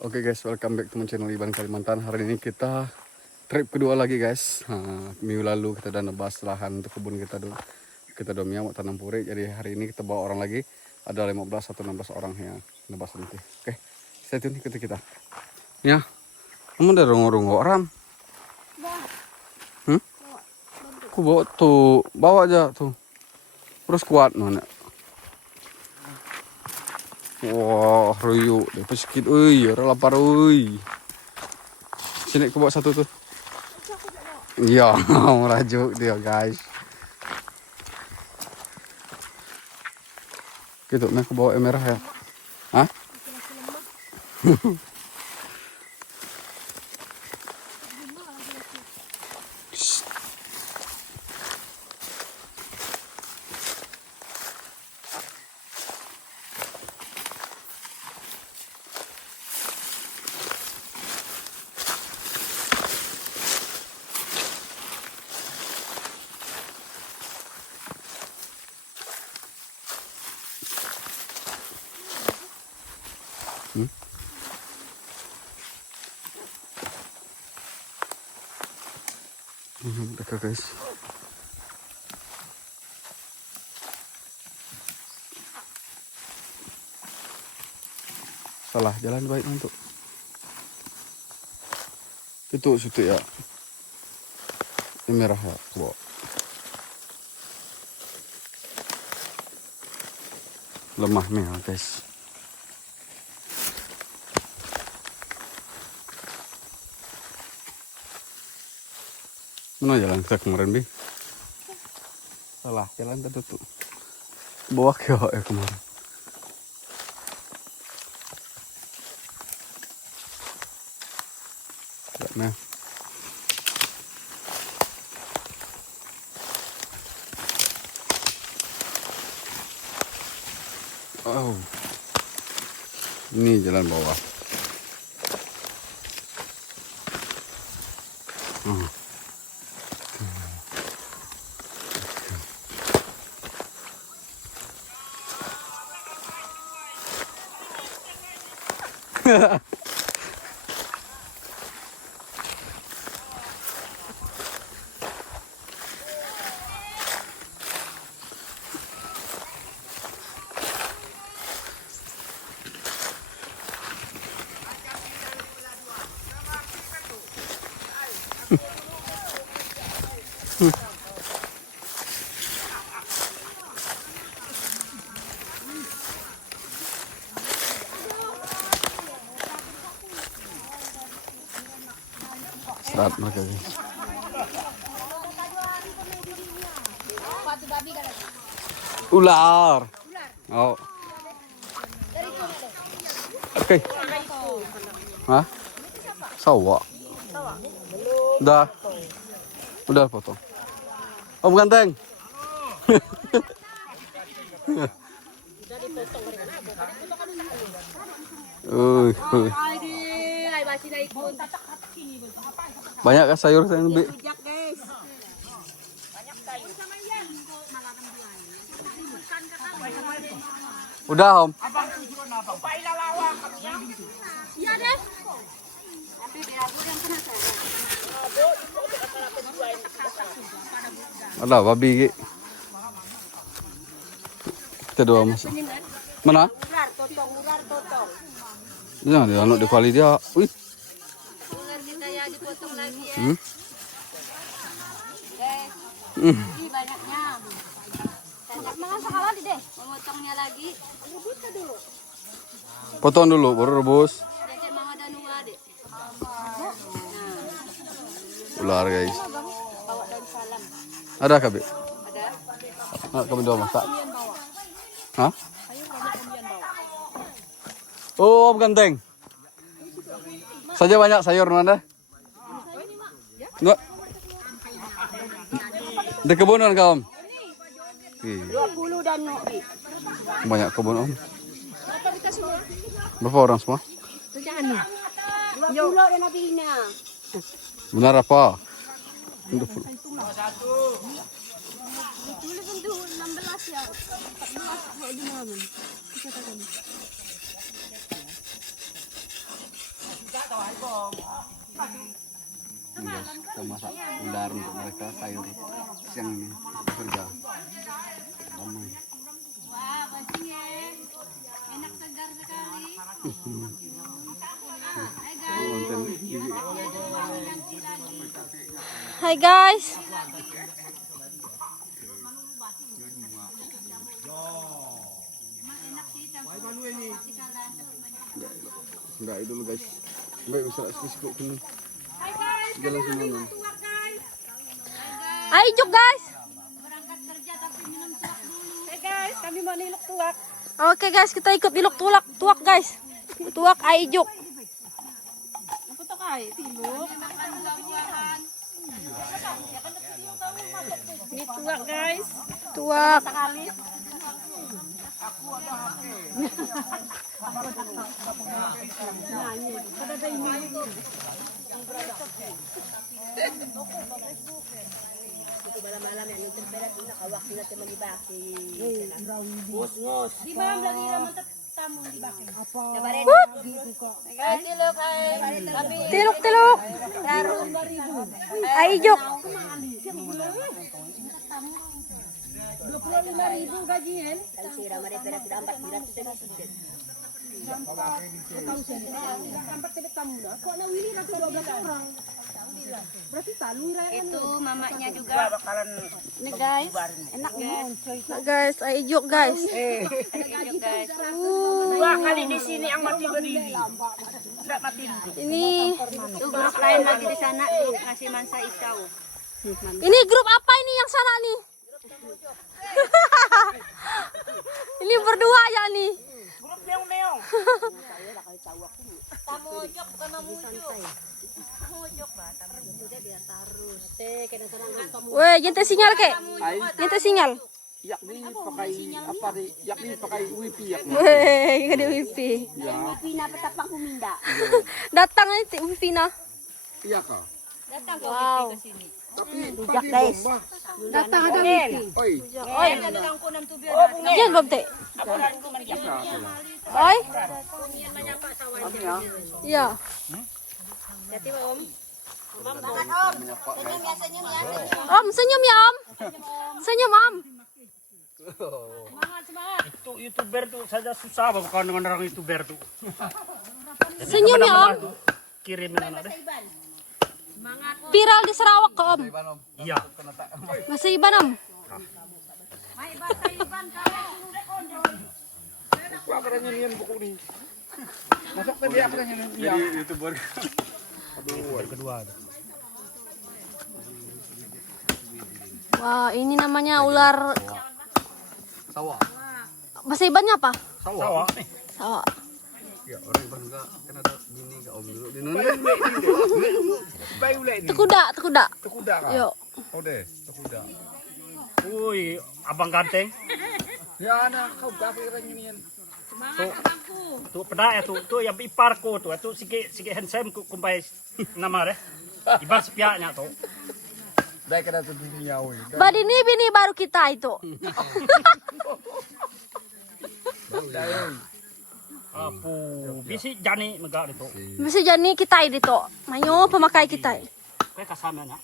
Oke guys, welcome back to my channel Iban Kalimantan. Hari ini kita trip kedua lagi guys. Minggu lalu kita udah nebas lahan untuk kebun kita dulu. Kita udah mau tanam puri. Jadi hari ini kita bawa orang lagi. Ada 15 atau 16 orang yang nebas nanti. Oke, stay tune ikuti kita. Ya, kamu udah rungu-rungu orang. Aku bawa tuh, bawa aja tuh. Terus kuat mana? Wah, royo, dapat sedikit, orang lapar, Sini aku bawa satu tuh. Iya, merajuk dia guys. Gitu, nah aku bawa yang merah ya. Hah? Dekat guys. Salah jalan baik untuk itu situ ya. Ini merah ya, bawa. Lemah nih guys. Mana jalan kita kemarin bi? Salah jalan tadi tuh. Bawa ke ya kemarin. Nah. Oh. Ini jalan bawah. Serat mereka guys. Ular. Oh. Oke. Hah? Sawah. Udah. Udah potong. Om Ganteng. Banyak kan sayur saya Bi? Udah Om. Iya deh. Ada babi. Kita doa mas. Mana? Ular totong. Ya, dia anak di kuali dia. Wih. Ular kita ya dipotong lagi ya. Ih, banyaknya. Tangkap makan sekali deh. Memotongnya lagi. Rebus dulu. Potong dulu baru rebus. Jadi mau ada nua deh. Ular guys. Bawa daun salam. Ada kabe? Ada. Nah, kami doa masak. Bawa. Hah? Ayo banyak pembian bawa. Oh, Om Ganteng. Saja banyak sayur mana? Enggak. Di kebunan kau Om. 20 dan nobi. Banyak kebun Om. Berapa kita semua? Berapa orang semua? Jangan nih. 20 dan nobina. Benar apa? 20. Tulis untuk 16 ya. 14 di mana? Kita katakan. Ini guys, kita masak udar untuk mereka sayur siang ini kita kerja. Ramai. Wah, basi ya. Enak segar sekali. Konten gigi. Hai guys. Enggak itu dulu guys. Baik usah spesifik ini. Hai guys, Jalan kemana? tuak guys. Ayo juk guys. Berangkat kerja tapi minum tuak dulu. Hey guys, kami mau niluk tuak. Oke guys, kita ikut ilok tuak guys. Tuak ayo juk. Apa tuh kai? Tiluk. Ini tuak guys. Tuak. Sekali. Malam-malam yang yung temperat na kawak nila tayo magibaki. Ngos. Di ba ang lagi naman tamong gibaki? Apa? Tilok ay kami. Tilok. Ayo juk. 25,000 gajian. Ang sira maripera sudah 400 Sampai tidak kamu dah. Kok na wili na 12 orang. Berarti talung raya. Itu mamanya juga. Ini guys, enak guys. Nah, guys, ayo juk guys. Enak guys. Dua kali di sini yang mati berdiri. Tidak mati duduk. Ini Tuh grup lain lagi di sana tuh ngasih mansa isau. grup apa ini yang sana nih? Ini berdua ya nih. Grup meong-meong. Weh, gente sinyal kek. Gente sinyal. Yakni pakai apa nih? Yakni pakai wifi ya. Weh, ada wifi. Pinapatapang kuminda. Datang nanti wifi nah. Iya kah? Datang kau Wow. ke sini. Tapi pagi bomba. Datang ada wifi. Oi. Oi, jangan bom teh. Oi. Iya. Om, senyum ya Om. Senyum Om. Itu YouTuber tuh saja susah bukan dengan orang YouTuber tuh. Senyum ya Om. Kirimin anak deh. Viral di Sarawak ke Om. Iya. Masih Iban Om. Aku akan nyanyian buku nih. Masuk tadi aku nyanyian. Jadi YouTuber. Aduh, kedua. Wah, ini namanya ular. Sawah. Bahasa Ibannya apa? Sawah. Sawah. Ya orang Iban enggak kan ada gini enggak Om dulu di nona. Baik ule ini. Tekuda. Tekuda kah? Yuk. Oh deh, tekuda. Uy, abang ganteng. Ya anak kau pakai nyanyian. Tuh peda tuh yang ipar ko tuh sige handsome ko kumpay nama deh. Ibar sepiaknya tuh. Dai kada tuh dunia oi. Badi ini bini baru kita itu. Apu, bisi jani megak itu. Bisa jadi kita itu. Manyo pemakai kita. Kayak kasamanya.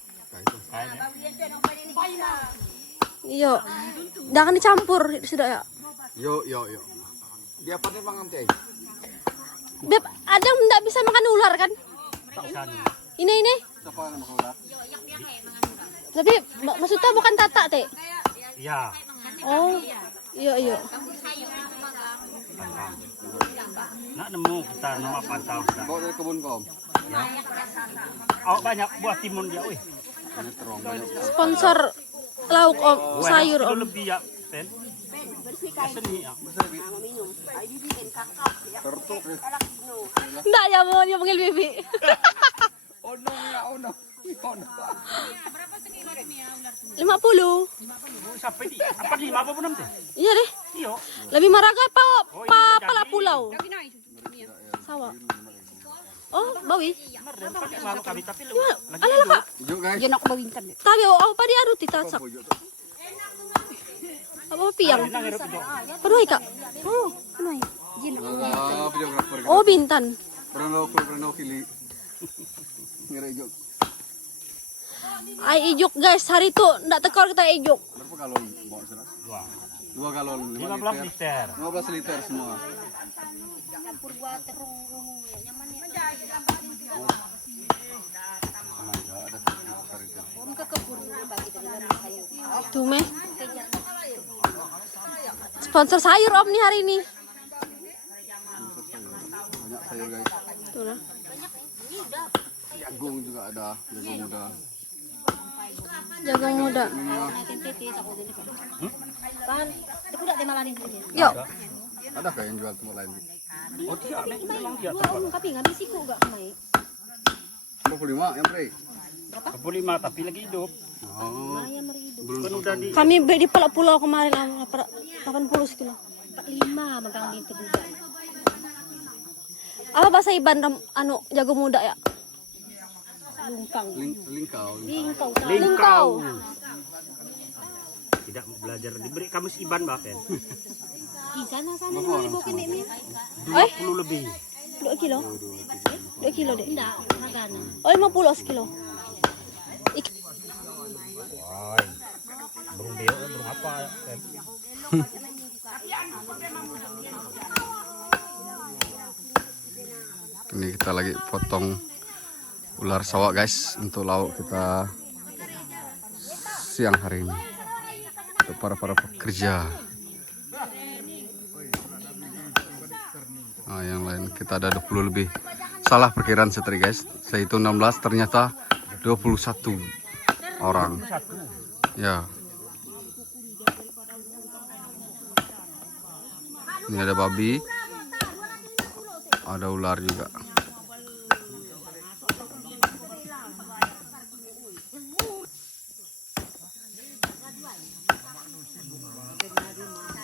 Iya. Jangan dicampur sudah ya. Yo. Dia apa nih Bang Amti? Beb, ada yang enggak bisa makan ular kan? Bisa nih. Ini. Siapa yang makan ular? Tapi maksudnya bukan tata teh. Iya. Oh. Iya. Nak nemu kita nama pantau. Bawa dari kebun kau. Ya. Awak banyak buah timun dia, wih. Banyak terong, banyak. Sponsor lauk Om, sayur Itu Om. lebih ya, Pen. Seni ya. Tertuk. Enggak ya mau dia panggil bibi. Oh no. 50. Sampai di apa di 56 teh? Iya deh. Iyo. Lebih maraga pa iya, pala pulau. Sawah. Oh, bawi. Kemarin pakai malu kami tapi lu lagi Ala hidup. Kak. Yuk guys. Tapi apa dia aduh titasak. Apa piang? Nang hirup itu. Paduai Kak. Oh, paduai. Videografer. Oh, Bintan. Pernah kili. Ngira ijuk. Ay ijuk guys, hari itu ndak tekor kita ijuk. Berapa galon bawa sana? 2 galon, 5 15 liter. liter. 15 liter semua. Campur buat terung ya nyaman ya. Ada sekitar itu. Om ke kebun bagi dengan sayur. Tuh meh. Sponsor sayur Om nih hari ini. Banyak sayur guys. Tuh lah. Jagung juga ada, jagung muda. Jagung muda. Natin titis ako din. Kan, itu udah temalanin tadi. Yuk. Ada kayak yang jual tempat lain? Oh tidak, memang dia Dua om tapi nggak bisa kok nggak naik. 25 yang free. 25 tapi lagi hidup. Oh, Ayam meridu. Kan udah di Kami beli di pulau kemarin 80 kilo. 45 megang di teguga. Apa bahasa Iban anu jagung muda ya? Lungkang. lingkau. Lingkau. Lingkau. tidak mau belajar diberi kamus Iban bahkan. Di sana mau ibu kene mi. 20 lebih. 2 kilo? 2 kilo deh. Enggak, magana. Oh 50 sekilo. Wah, burung beo, burung apa kan? Ini kita lagi potong ular sawah guys untuk lauk kita siang hari ini untuk para pekerja. Nah, yang lain kita ada 20 lebih. Salah perkiraan setri guys. Saya itu 16 ternyata 21 orang. Ya. Ini ada babi. Ada ular juga.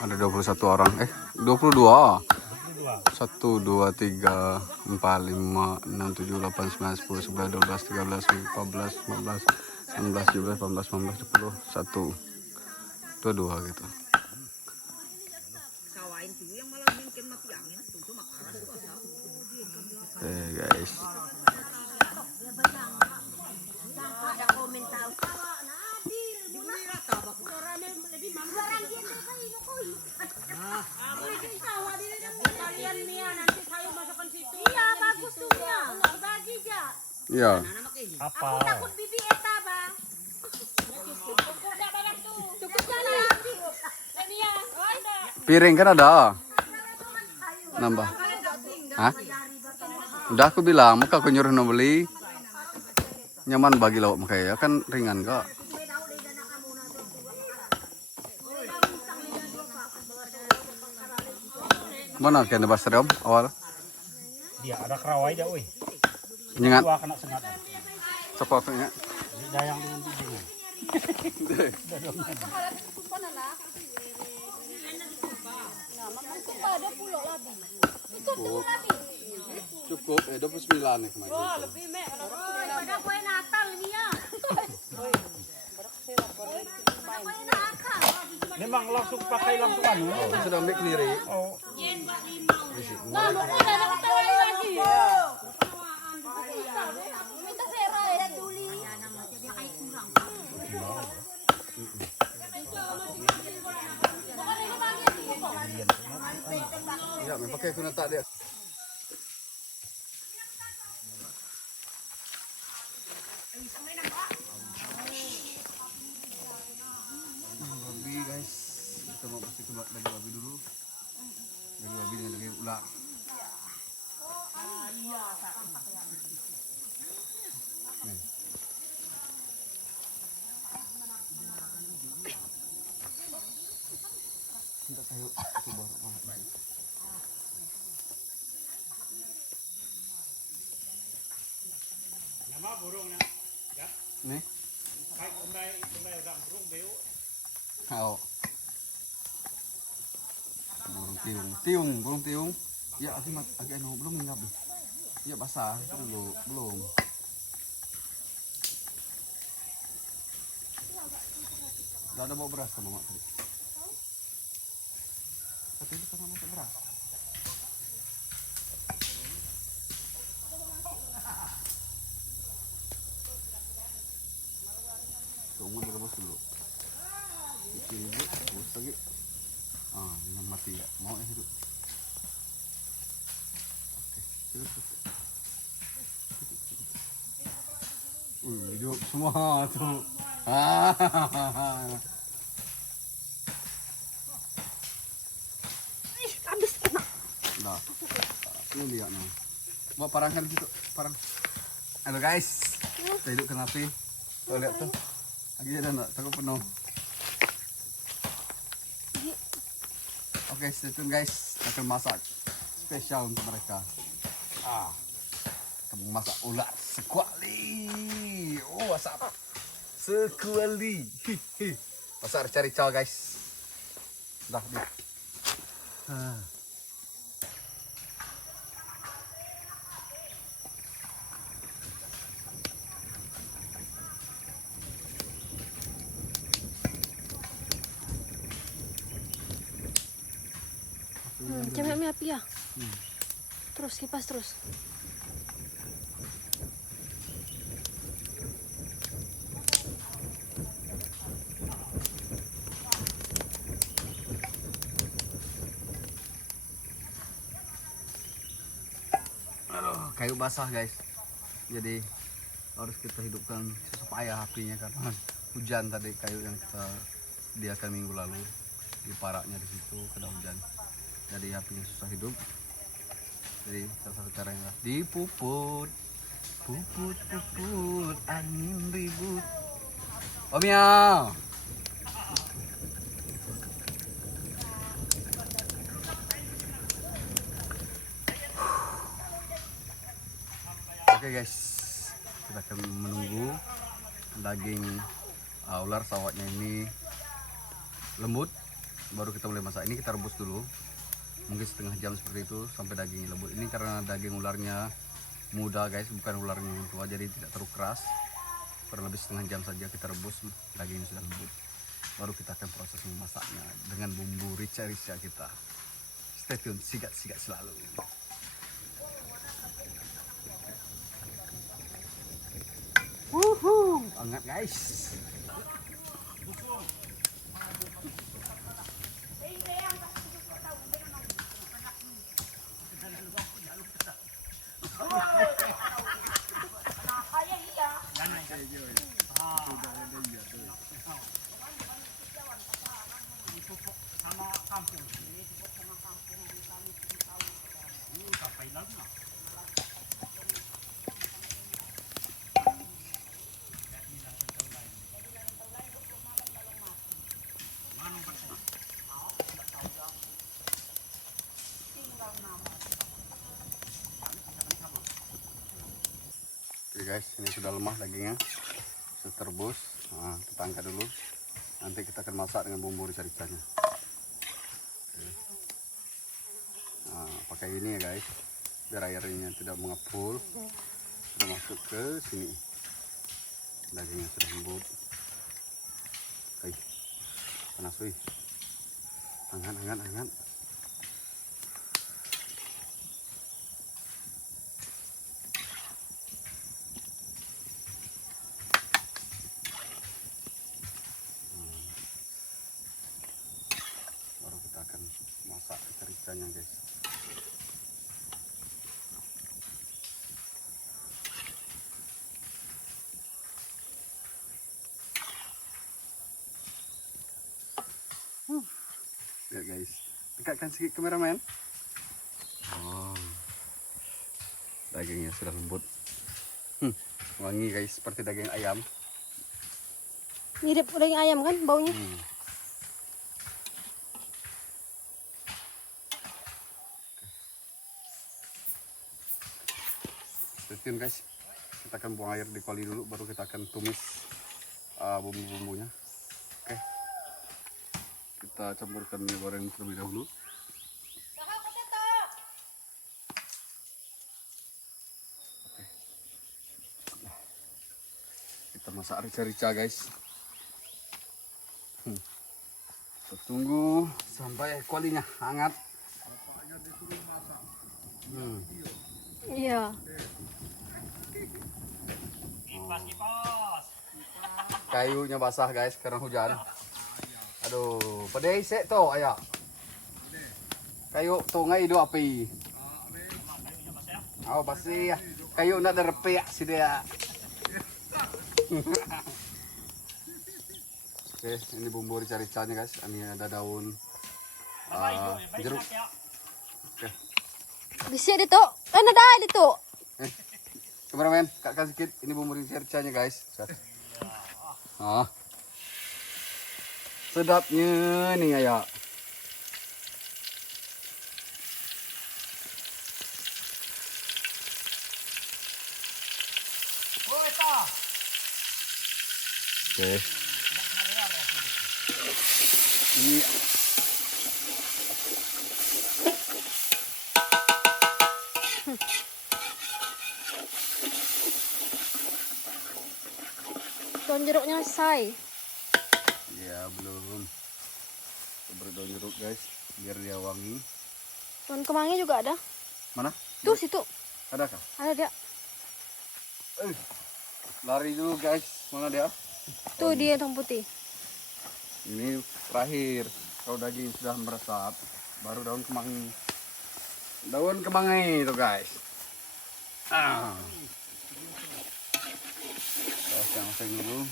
Ada 21 orang. 22. 1, 2, 3, 4, 5, 6, 7, 8, 9, 10, 11, 12, 13, 14, 15, 16, 17, 18, 19, 20, 1, 22 gitu. Oke guys. Iya, bagus tuh ya. Bagi ja. Iya. Apa? Takut bibi eta, Bang. Cukup kali. Lemia. Piring kan ada. Nambah. Hah? Udah aku bilang, maka aku nyuruh no beli. Nyaman bagi lauk makanya kan ringan kak. Mana kena bahasa om awal? Dia ada kerawai dah, oi. Nyengat. Dua kena sengat. Sepotongnya. Dayang dengan bijinya. Cukup, 29 nih kemarin. Pada kue Natal Lemia. Memang langsung pakai langsung anu. Sudah ambil sendiri. Oh, Nah, mau ada ketawa lagi. Minta sera ya tuli. Ya, memang pakai guna tak dia. Babi guys, kita mau pasti coba daging babi dulu. Daging babi dengan daging ular. Nih. Minta sayur coba mana. nama burungnya. Ya. Nih. Baik, kembali orang burung beo. Kau. Burung tiung, burung tiung. Ya, agak anu belum hinggap. Ya basah dulu, belum. Gak ada bawa beras sama mak tadi. Tapi itu sama masak beras. mau hidup. Oke, hidup semua tuh. Ih, kades kena. Dah. Ini lihat nih. Bawa parangkan gitu, parang. Halo guys. Kita hidup kena api. Tuh lihat tuh. Lagi ada enggak? Takut penuh. Oke, stay tune guys. Kita akan masak spesial untuk mereka. Kita mau masak ulat sekuali. Oh, masak apa? Sekuali. Masak rica-rica guys. Dah, nih. Jangan api ya. Terus kipas terus. Aduh, kayu basah guys. Jadi harus kita hidupkan supaya apinya karena hujan tadi kayu yang kita sediakan minggu lalu di paraknya di situ kena hujan. Jadi apinya susah hidup. Jadi salah satu caranya dipuput, puput angin ribut. Om ya. Oke guys, kita akan menunggu daging ular sawatnya ini lembut, baru kita mulai masak. Ini kita rebus dulu, mungkin setengah jam seperti itu sampai dagingnya lembut. Ini karena daging ularnya muda guys, bukan ularnya yang tua, jadi tidak terlalu keras. Kurang lebih setengah jam saja kita rebus, dagingnya sudah lembut. Baru kita akan proses memasaknya dengan bumbu rica-rica kita. Stay tune, sigat-sigat selalu. Hangat guys. Oke guys, ini sudah lemah dagingnya, sudah terbus. Nah, kita angkat dulu. Nanti kita akan masak dengan bumbu rica-ricanya. Nah, pakai ini ya guys, biar airnya tidak mengepul. Kita masuk ke sini. Dagingnya sudah lembut. Panas wih. Hangat. Baru kita akan masak rica-ricanya guys. Lihat guys, dekatkan sedikit kameramen. Oh, dagingnya sudah lembut. Wangi guys, seperti daging ayam. Mirip daging ayam kan baunya. Stay guys, kita akan buang air di kuali dulu, baru kita akan tumis bumbu-bumbunya. Oke, kita campurkan minyak goreng terlebih dahulu. Oke. Kita masak rica-rica guys. Kita tunggu sampai kualinya hangat. Iya. Kipas. Kayunya basah guys karena hujan. Aduh, pedai sek to ayah. Kayu tungai do api. Oh basi ya. Kayu nak derpek si dia. Oke, ini bumbu rica-ricanya guys. Ini ada daun jeruk. Oke. Bisa dito. Ano dahil dito? Kameramen, kakak sedikit. Ini bumbu rica-ricanya guys. Ah. Sedapnya nih ya. Oke. Ini Daun jeruknya selesai. ya belum. Coba daun jeruk guys, biar dia wangi. Daun kemangi juga ada. Mana? Tuh situ. Ada kah? Ada dia. Lari dulu guys. Mana dia? Tuh dia yang putih. Ini terakhir. Kalau daging sudah meresap, baru daun kemangi. Daun kemangi itu guys. Kita oseng dulu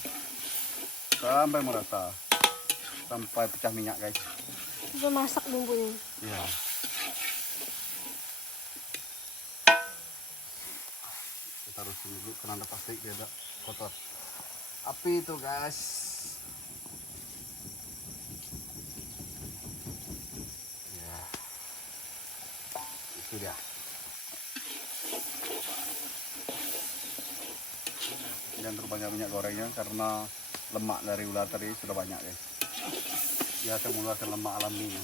sampai merata, sampai pecah minyak guys. Udah masak bumbunya. Ya. Kita taruhin dulu karena ada plastik dia ada kotor. Api itu guys. Ya. Itu dia. Jangan terlalu banyak minyak gorengnya karena lemak dari ular tadi sudah banyak guys. Dia akan mengeluarkan lemak alaminya.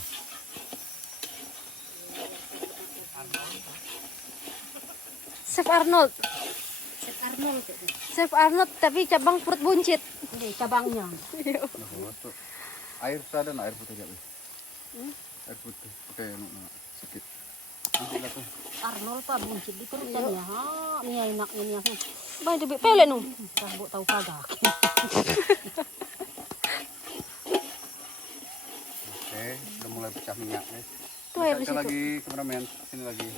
Chef Arnold. Chef Arnold tapi cabang perut buncit. Ini cabangnya. Nah, tuh. Air ada air putih gak? Air putih. Oke, sedikit. Nanti lah tuh. Arnold pa buncit di turutan niya. Ha, niya enak niya. Bang itu pele no. Sabo tahu kagak. Oke, udah mulai pecah minyak guys. Tuh air di Kita situ. lagi kameramen, sini lagi.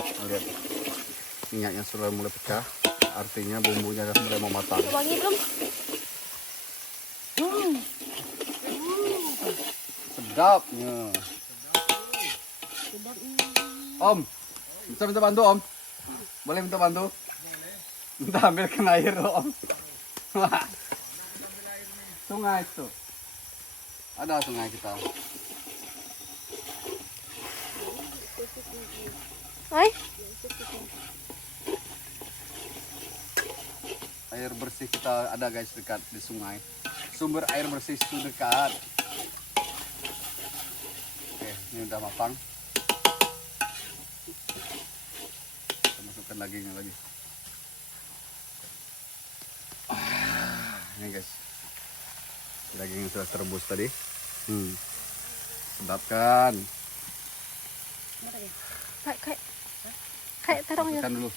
Nah, lihat. Minyaknya sudah mulai pecah. Artinya bumbunya sudah mulai mau matang. Wangi belum? Sedapnya. Om, bisa minta bantu om? Boleh minta bantu? Minta ambilkan air om. Sungai itu. Ada sungai kita. Ay, Air bersih kita ada guys dekat di sungai. Sumber air bersih itu dekat. Oke, ini udah matang. Kita masukkan dagingnya lagi. Ini guys, daging yang sudah terebus tadi. Sedap kan? kayak tarongnya. Masukkan dulu,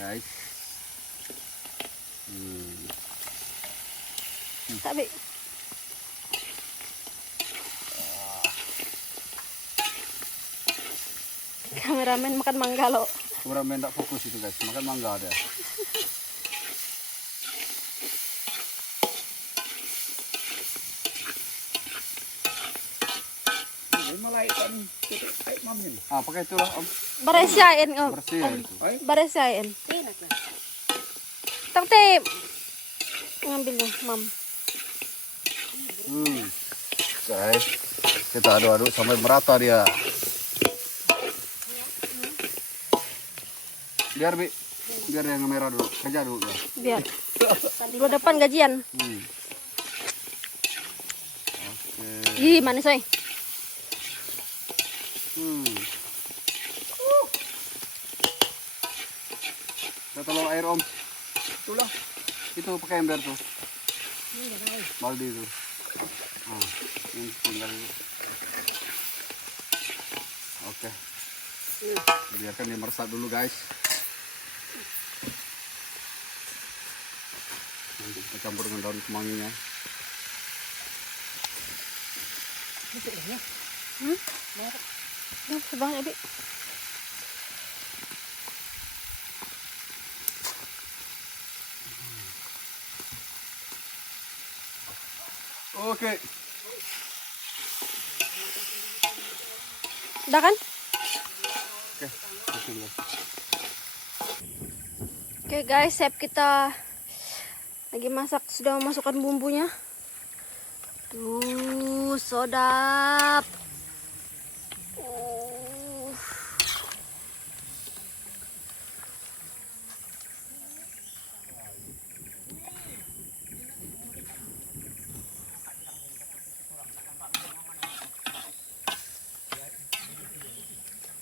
guys. Tapi kameramen makan mangga lo. Kurang mendak fokus itu guys, makan mangga ada. Pakai itulah om. Baresiain om. Bersih ya itu. Baresiain. Enak lah. Tapi ngambilnya, mam. Guys, kita aduk-aduk sampai merata dia. Biar yang merah dulu, kerja dulu ya. Biar bulan depan gajian. Oke. Ih, manis coy. Kita tolong air om. Itulah. Itu pakai ember tuh. Baldi itu. Ini tinggal. Oke. Biarkan dia meresap dulu guys. Nanti kita campur dengan daun kemanginya. Sebang Abi. Oke. Udah kan? Oke, guys. Oke guys, chef kita lagi masak, sudah memasukkan bumbunya. Tuh, sedap.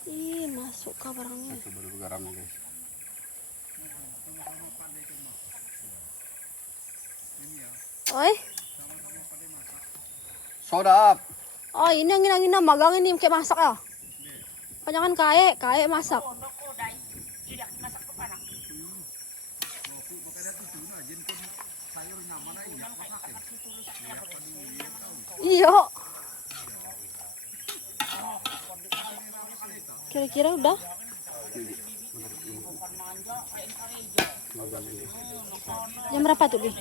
Ih, masuk ke barangnya. Itu baru garamnya guys. Oi. Soda up. Oh, ini angin-angin magang ini kayak masak ya. Panjangan kae masak. Iya. Kira-kira udah? Jam berapa tuh, Bi?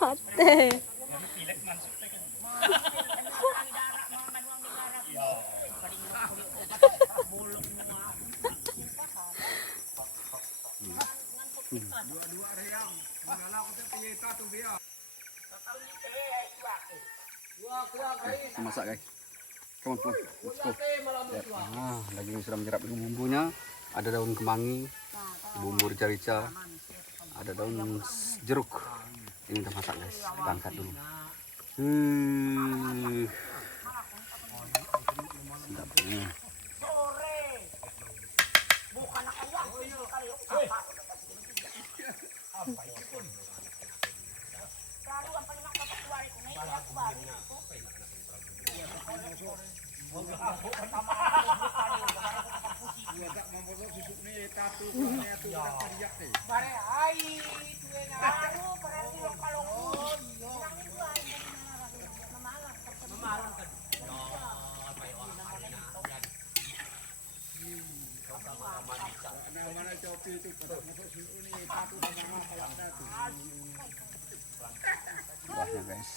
Hati. Masak guys. Come on, let's go. Lihat. Nah, daging sudah menyerap dengan bumbunya. Ada daun kemangi, bumbu rica-rica, ada daun jeruk. Ini kita masak guys. Kita angkat dulu. Sedap. Buahnya guys.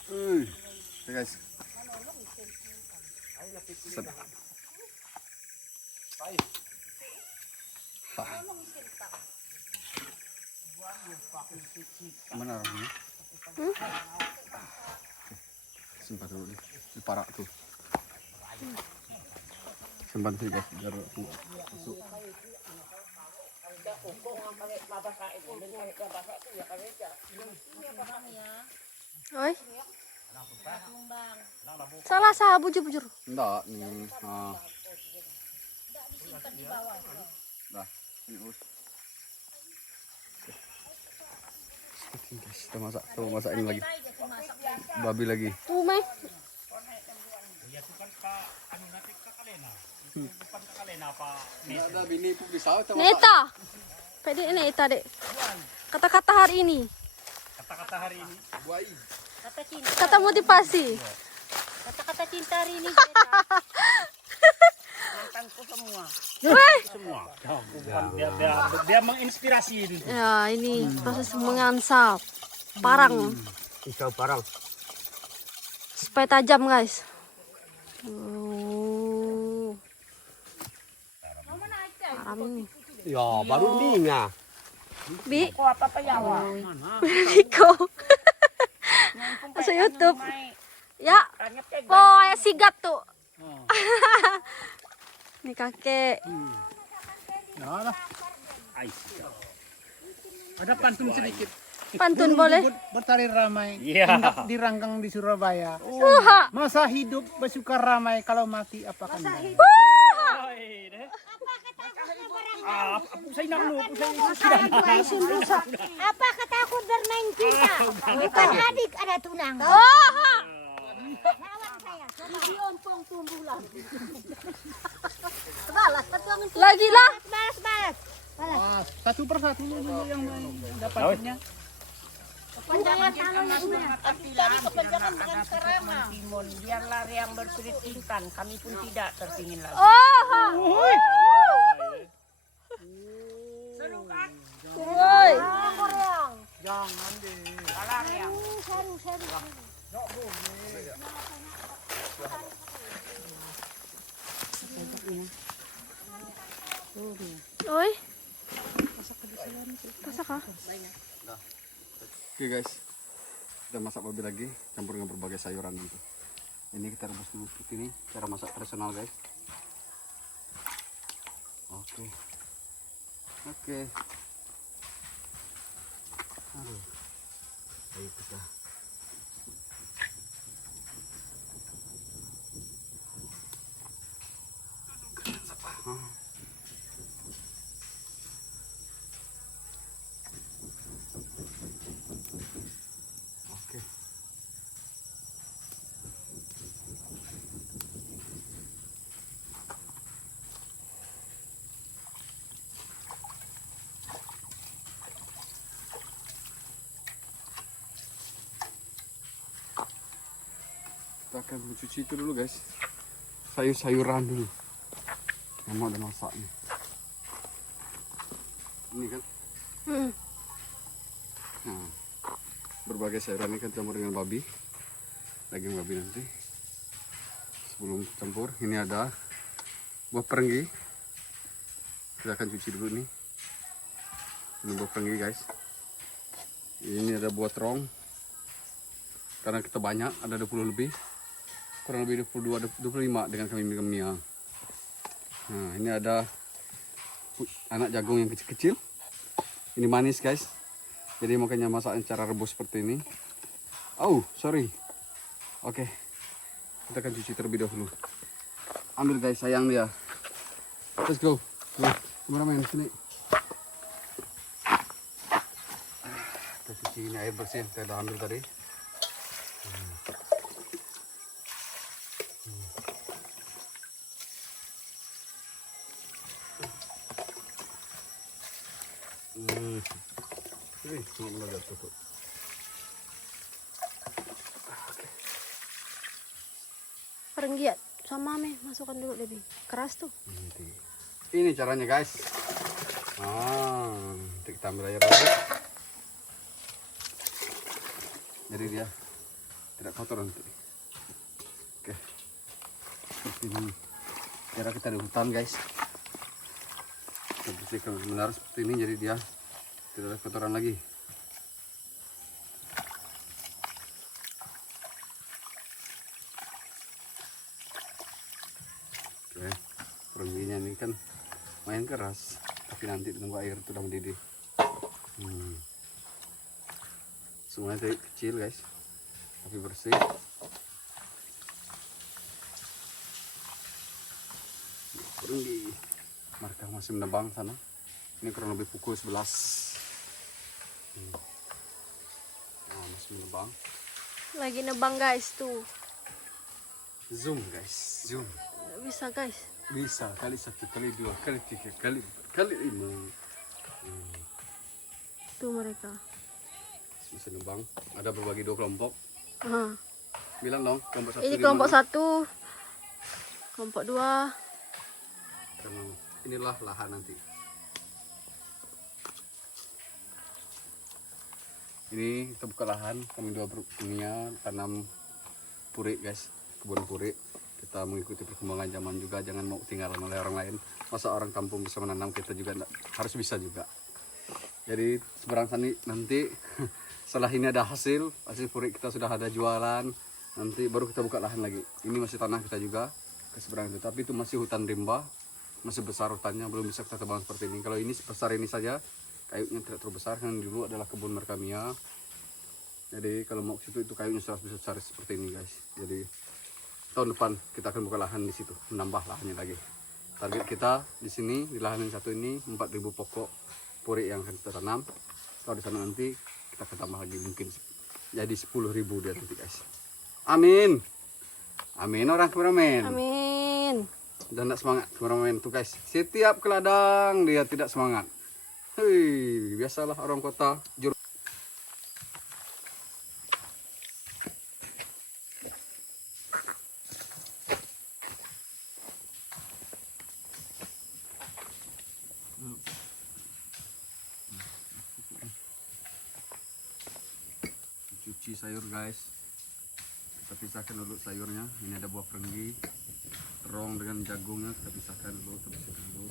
Oke guys. Sedap. Mana orangnya? Simpan dulu nih. Di parak tuh. Simpan sih guys, biar aku masuk. Oi. Salah sah bujur-bujur. Enggak nih. Nah. Dah, ini urus. Guys, kita masak. Tuh masak ini lagi. Babi lagi. Tuh, Mai. Ada bini pun bisa Neta. Pede Neta, Dek. Kata-kata hari ini. Kata-kata hari ini. buai. Kata cinta. Kata motivasi. Kata-kata cinta hari ini. Tentangku semua. Weh. Semua. Dia menginspirasi itu. Ya, ini proses mengansap parang Pisau parang. supaya tajam, guys. Parang ini. Ya, baru ninga. Bi, Kok apa ya? Biko. Masuk YouTube. Ya, pokoknya sigap tuh. Ini kakek. Ada pantun sedikit. Pantun boleh? Bertari ramai. Iya. Hendak diranggang di Surabaya. Wah. Masa hidup bersuka ramai, kalau mati apakan? Wah. Pusay na ano, pusay. Apa katakut bermain cinta? Bukan adik ada tunang. Lawan saya. Diompong tumbulan. Balas, Lagi lah. balas. Wah, satu persatu dulu yang dapatnya. Kepanjangan tangannya. Tadi kepanjangan dengan serangan. Timun, biar lari yang berkeritintan, kami pun tidak terpingin lagi. Seru kan? Woi. Jangan deh. Kalah yang. Seru. Oi. Masak ah. Oke guys, kita masak babi lagi, campur dengan berbagai sayuran nanti. Ini kita rebus dulu seperti ini, cara masak tradisional guys. Oke. Aduh, ayo kita. Oke. Kita akan mencuci itu dulu guys, sayur-sayuran dulu yang mau dimasak nih. Ini kan nah, berbagai sayuran ini kan campur dengan babi, daging babi nanti. Sebelum campur, ini ada buah perenggi, kita akan cuci dulu nih. Ini buah perenggi guys. Ini ada buah terong, karena kita banyak, ada 20 lebih, kurang lebih 22, 25 dengan kami. Nah, ini ada anak jagung yang kecil-kecil. Ini manis guys. Jadi makanya masaknya cara rebus seperti ini. Oh, sorry. Oke. Kita akan cuci terlebih dahulu. Ambil guys, sayang dia. Let's go. Kameramen sini. Kita cuci ini air bersih yang saya udah ambil tadi. Cuma jatuh tuh. Perenggiat sama me masukkan dulu deh, Bi. Keras tuh. Ini caranya guys. Nanti kita ambil air lagi. Jadi dia tidak kotor nanti. Oke. Seperti ini. Cara kita di hutan guys. Kita bersihkan benar seperti ini, jadi dia tidak ada kotoran lagi. Oke, perengginya ini kan main keras, tapi nanti tunggu air itu udah mendidih. Semuanya tadi kecil guys, tapi bersih. Perenggi, markah masih menebang sana. Ini kurang lebih pukul 11. Nah, masih menebang. Lagi nebang guys tuh. Zoom guys, zoom. Bisa guys. Bisa kali 1, kali 2, kali 3, kali 4, kali 5. Tuh mereka. Bisa nebang. Ada berbagi 2 kelompok. Bilang dong, kelompok 1. Ini kelompok 1, kelompok 2. Karena inilah lahan nanti. Ini kita buka lahan, kami 2 punya tanam puri guys, kebun puri. Kita mengikuti perkembangan zaman juga, jangan mau tinggalan oleh orang lain. Masa orang kampung bisa menanam, kita juga harus bisa juga. Jadi seberang sana nanti setelah ini ada hasil puri kita sudah ada jualan, nanti baru kita buka lahan lagi. Ini masih tanah kita juga ke seberang itu, tapi itu masih hutan rimba, masih besar hutannya, belum bisa kita tebang seperti ini. Kalau ini sebesar ini saja, kayunya tidak terlalu besar, kan dulu adalah kebun Merkamia. Jadi kalau mau ke situ itu kayunya sudah bisa besar seperti ini guys. Jadi tahun depan kita akan buka lahan di situ, menambah lahannya lagi. Target kita di sini di lahan yang satu ini 4.000 pokok puri yang akan kita tanam. Kalau di sana nanti kita akan tambah lagi mungkin jadi 10.000 dia nanti guys. Amin. Amin orang kameramen. Amin. Dan tidak semangat kameramen tuh guys. Setiap ke ladang dia tidak semangat. Hei, biasalah orang kota. Cuci sayur guys. Kita pisahkan dulu sayurnya. Ini ada buah perenggi, terong dengan jagungnya. Kita pisahkan dulu, kita bersihkan dulu.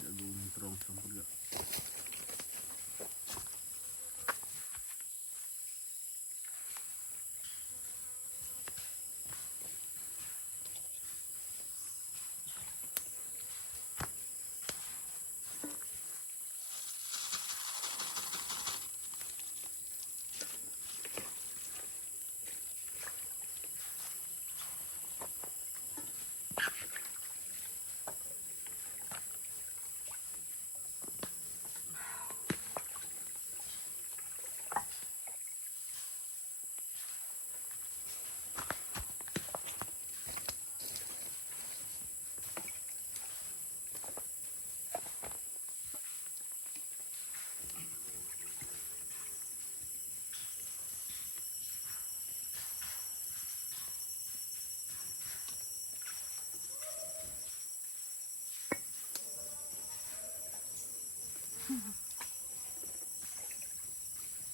Jagung terong campur juga.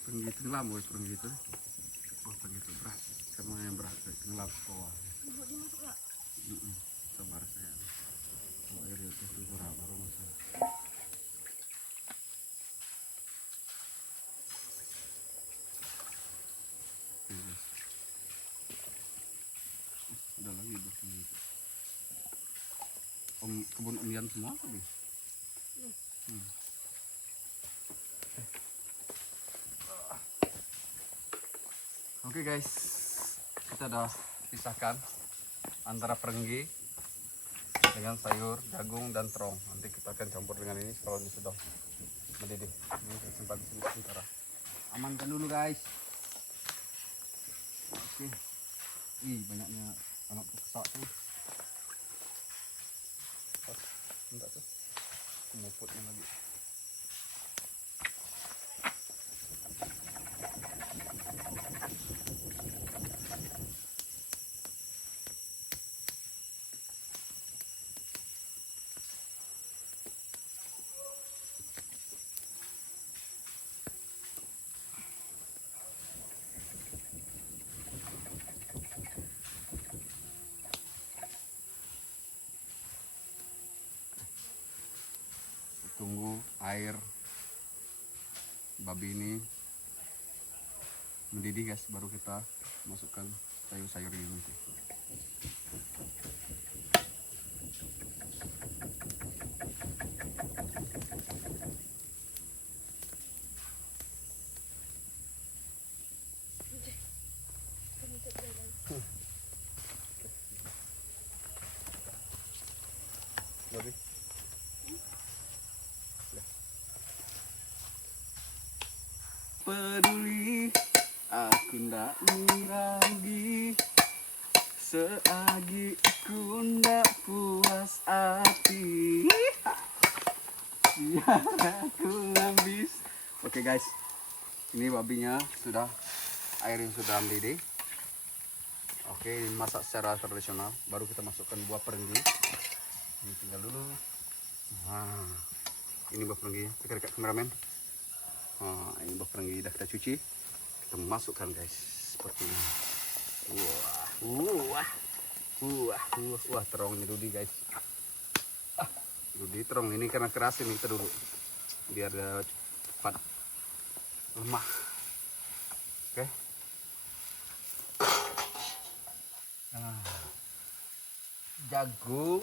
Perenggi tenggelam, boy, perenggi itu. Wah, perenggi itu berat. Karena yang berat tenggelam ke bawah. Sabar saya. Kalau air itu kurang, baru masalah. Oke, guys. Ada lagi perenggi itu. Kebun Om Yan semua tadi. Oke guys, kita udah pisahkan antara perenggi dengan sayur, jagung dan terong. Nanti kita akan campur dengan ini kalau ini sudah mendidih. Ini saya simpan di sini sementara. Amankan dulu guys. Oke. Ih, banyaknya anak kesak tuh. Enggak tuh. Kumuputnya lagi. Tunggu air babi ini mendidih guys, baru kita masukkan sayur-sayur ini nanti. Babi. Peduli aku ndak lagi selagi aku ndak puas hati biar aku habis. Oke guys, ini babinya sudah, air yang sudah mendidih. Oke, masak secara tradisional. Baru kita masukkan buah perenggi. Ini tinggal dulu. Nah, ini buah perenggi. Kita dekat kameramen. Nah, ini buah perenggi sudah kita cuci, kita masukkan guys seperti ini. Wah, terongnya Dudi guys. Dudi terong ini karena keras ini kita dulu, biar dia cepat lemah. Oke. jagung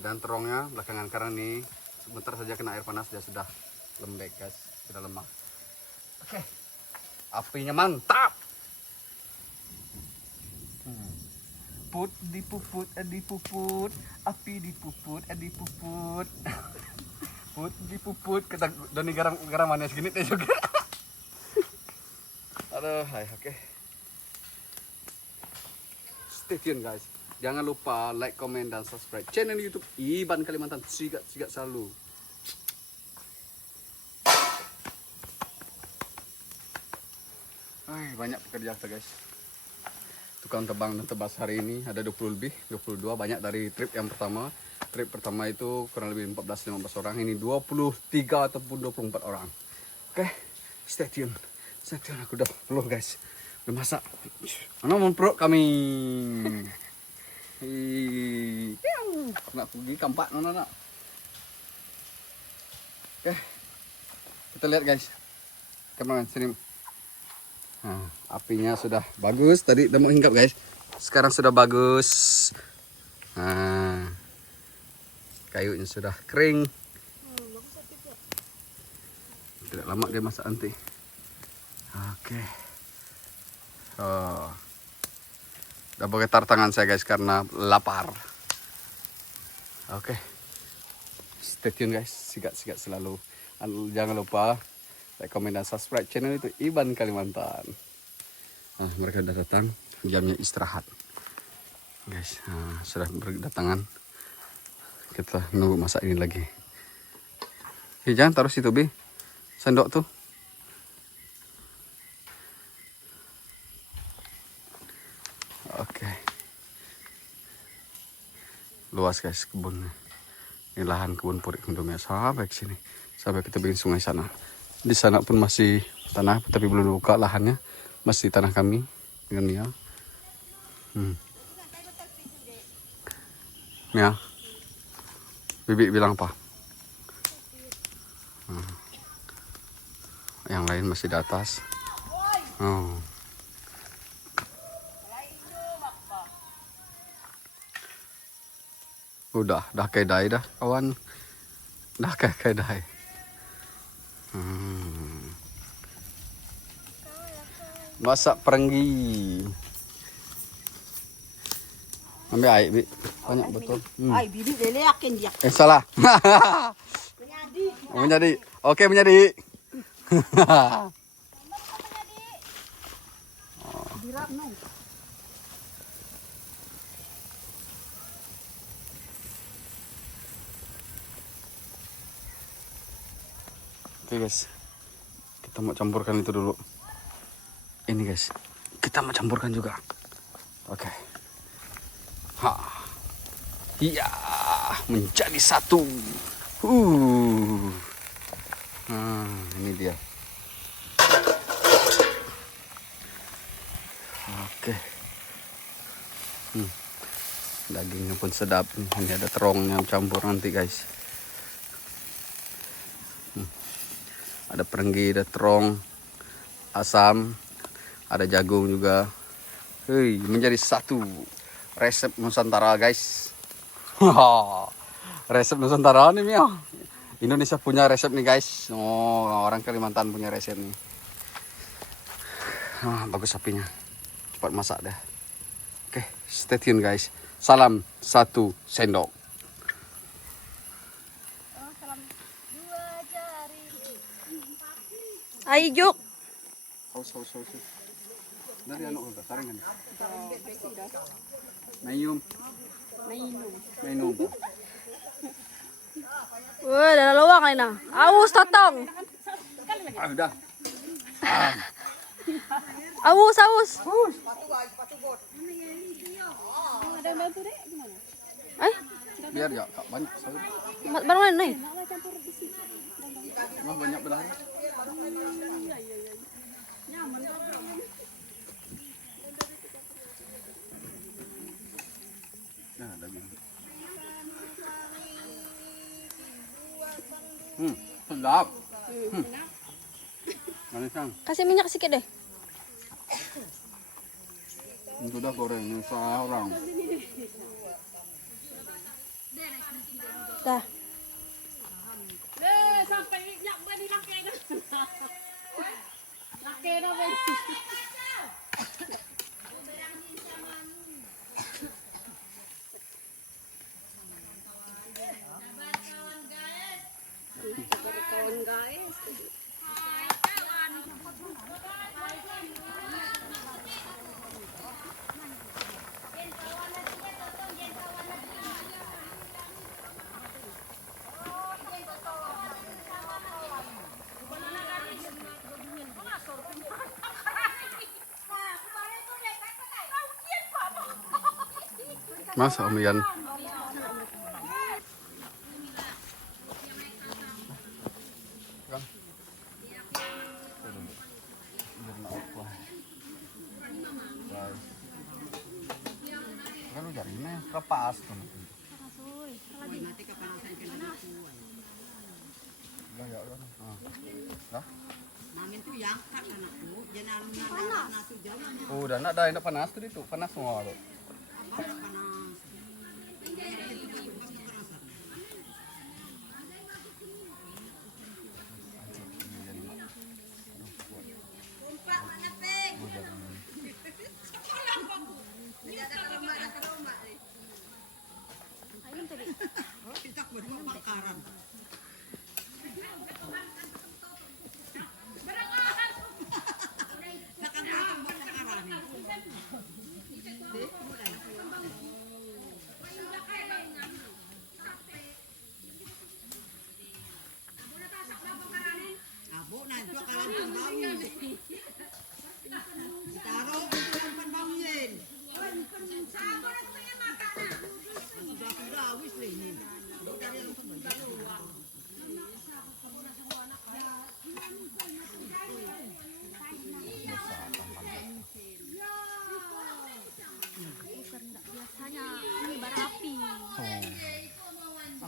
dan terongnya belakangan karena nih sebentar saja kena air panas dia sudah lembek guys, sudah lemah. Oke, apinya mantap. Put dipuput, dipuput, api dipuput, dipuput. Put dipuput, kita doni garam manis gini deh juga. Aduh, hai, oke. Stay tune guys. Jangan lupa like, comment, dan subscribe channel YouTube Iban Kalimantan. Sigat selalu. Banyak pekerja kita guys. Tukang tebang dan tebas hari ini ada 20 lebih, 22 banyak dari trip yang pertama. Trip pertama itu kurang lebih 14-15 orang. Ini 23 ataupun 24 orang. Oke, stay tune. Stay tune, aku udah peluh guys. Udah masak. Mana mau pro kami? Nak pergi kampak nak. Oke, kita lihat guys. Kameramen sini. Nah, apinya sudah bagus. Tadi udah mau hinggap guys. Sekarang sudah bagus. Nah, kayunya sudah kering. Tidak lama dia masak nanti. Oke. Oh. Udah bergetar tangan saya guys karena lapar. Oke. Stay tune guys. Sigat selalu. Jangan lupa like, comment, dan subscribe channel itu Iban Kalimantan. Nah, mereka sudah datang. Jamnya istirahat. Guys, sudah berdatangan. Kita nunggu masak ini lagi. Jangan taruh situ Bi. Sendok tuh. Oke. Luas guys kebunnya. Ini lahan kebun purik Indomia sampai ke sini. Sampai ke tebing sungai sana. Di sana pun masih tanah tapi belum dibuka lahannya. Masih tanah kami dengan Mia. Mia. Bibi bilang apa? Yang lain masih di atas. Oh. Udah kayak dai dah kawan. Dah kayak dai. Masak perenggi. Ambil air, Bi. Banyak betul. Ay, bibi lele yakin dia. Salah. Menjadi. Oke, menjadi. Oke guys, kita mau campurkan itu dulu. Ini guys, kita mau campurkan juga. Oke. Iya, menjadi satu. Ini dia. Oke. Dagingnya pun sedap. Ini ada terongnya campur nanti guys. Ada perenggi, ada terong, asam, ada jagung juga. Hei, menjadi satu. Resep Nusantara guys. Resep Nusantara nih Mia. Indonesia punya resep nih guys. Oh, orang Kalimantan punya resep nih. Bagus sapinya. Cepat masak dah. Oke, stay tune guys. Salam 1 sendok. Ayo Juk. Haus. Dari anak udah saringan. Minum. Wah, ada luang ini nah. Aus totong. Udah. Aus. Biar ya, Kak, banyak sayur. Baru mana nih? Banyak belahan. Nah, daging. Sedap. Manis kan? Kasih minyak sedikit deh. Itu dah goreng seorang. Dah. Mas Om Ian. Kan udah ini kepas tuh. Oh, udah nak dah enak panas tuh itu, panas semua tuh.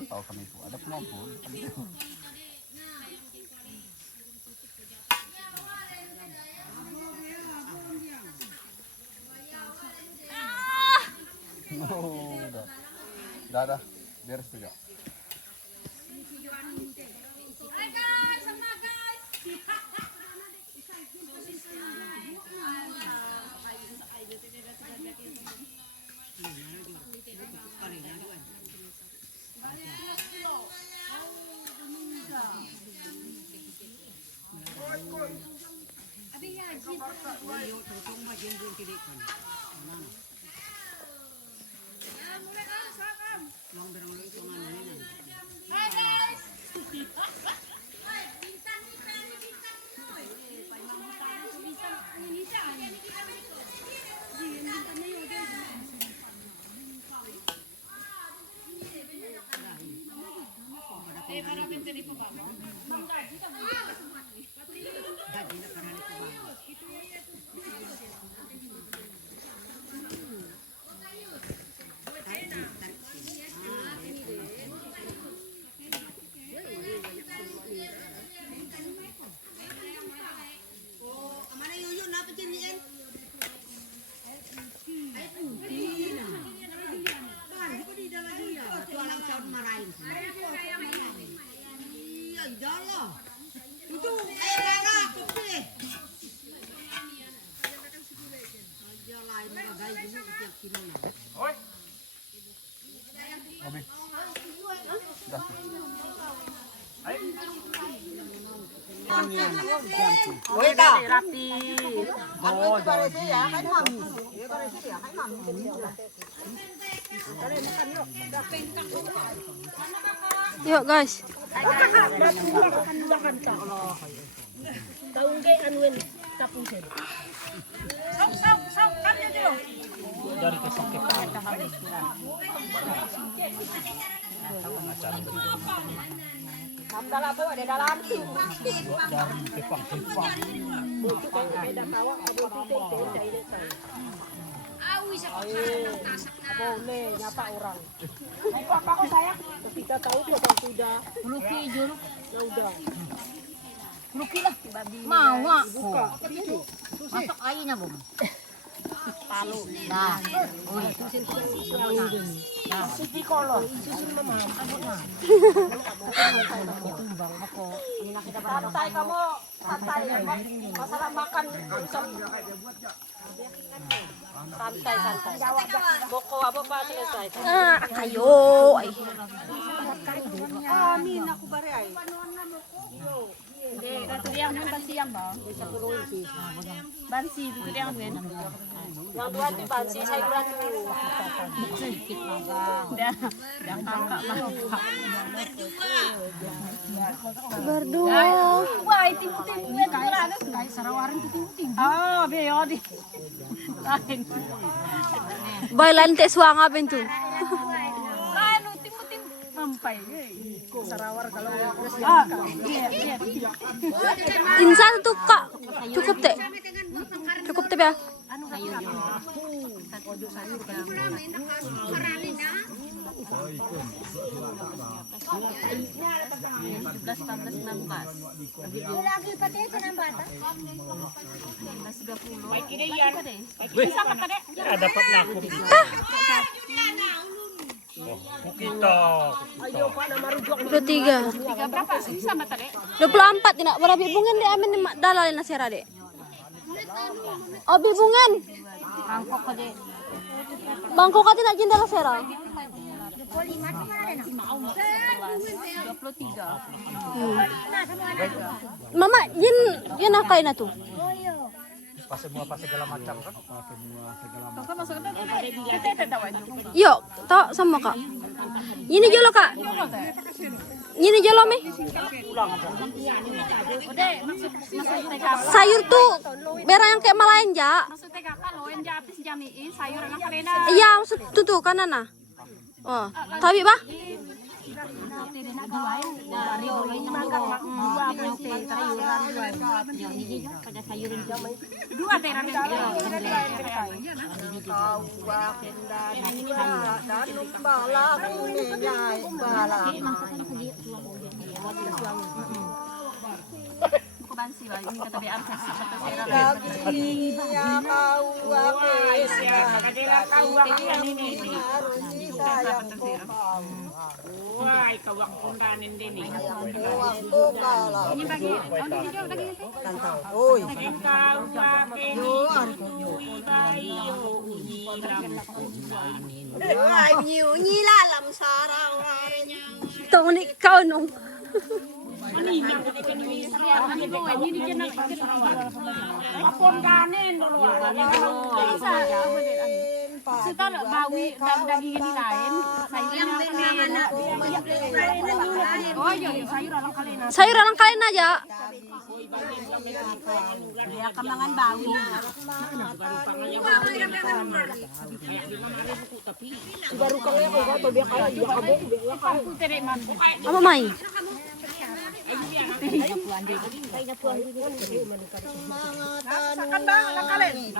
Tahu kami itu ada pemabuk. Dah, beres juga. Yuk guys. Dari kesok ke Boleh nyapa orang. Apa kok sayang? Kita tahu dia kan sudah. Luki jur. Ya udah. Luki lah. Mau buka. Masuk airnya, Bung. Palu. Nah. City color. Susun mama. Abot na. Santai kamu. Santai. Masalah makan. Santai. Boko apa pak selesai. Kayo. Ay. Amin aku bare ay. Bansi, bigyan ang men. Yang dua di bansi sayuran tu. Berdua. Wah, timu-timu yan kurang. Kaya sarawarin ko timu-timu. Ah, beyo di. Bailan te suanga bentu. Ano, timu-timu. Mampay. Sarawar kalau Insan tuh kak. Cukup teh. Cukup teh ya. Ya dapat na ako. Kita. 23. berapa? Bisa matale? 24 tidak berapa bungan deh amin dalal na sera deh. Oh bungan. Angkok ko de. Bangko ka tidak jendela sera. 23. Mama yin nakay na tuh. Pasti segala macam kan. Kau masuk ke kita tahu. Yuk, tau sama kak. Ini jolo kak. Ini jolo mi. Udah, maksud TKK. Sayur tuh berang yang kayak malayan ja. Maksud TKK lo yang habis jamiin sayur anak karena. Iya, maksud tuh kanan nah. Oh, tapi bah. Dua teran bansi ba yung katabi ang sa Wah, kawak pun kanin din eh. Tong ni kau nung. Apon kanin dulu. Kita bawi daging ini lain sayurnya oh iya sayur orang kalian Sayur orang kalian aja. ya kembangan bawi Baru kali aku gak tahu dia kalah dia kabur dia kalah. Apa mai? Masakan bang anak kalian.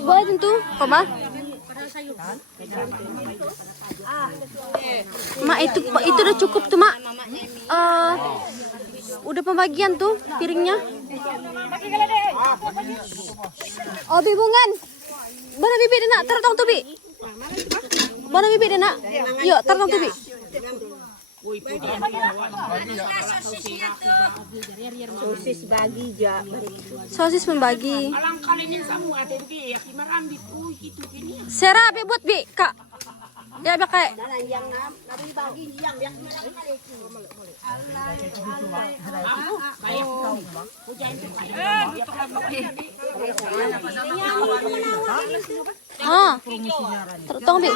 Boleh tentu, kok bah? Mak itu udah cukup tuh mak. Udah pembagian tuh piringnya. Oh bibungan. Mana bibi dina tertong tuh bi. Mana bibi dina. Yuk tertong tuh bi. Sosis bagi ja. Sosis membagi. Alang kalian semua tadi ya kimarambit itu ini. Sera bi buat bi kak. Ya pakai. Yang nabi bagi yang Ah, tertong bi.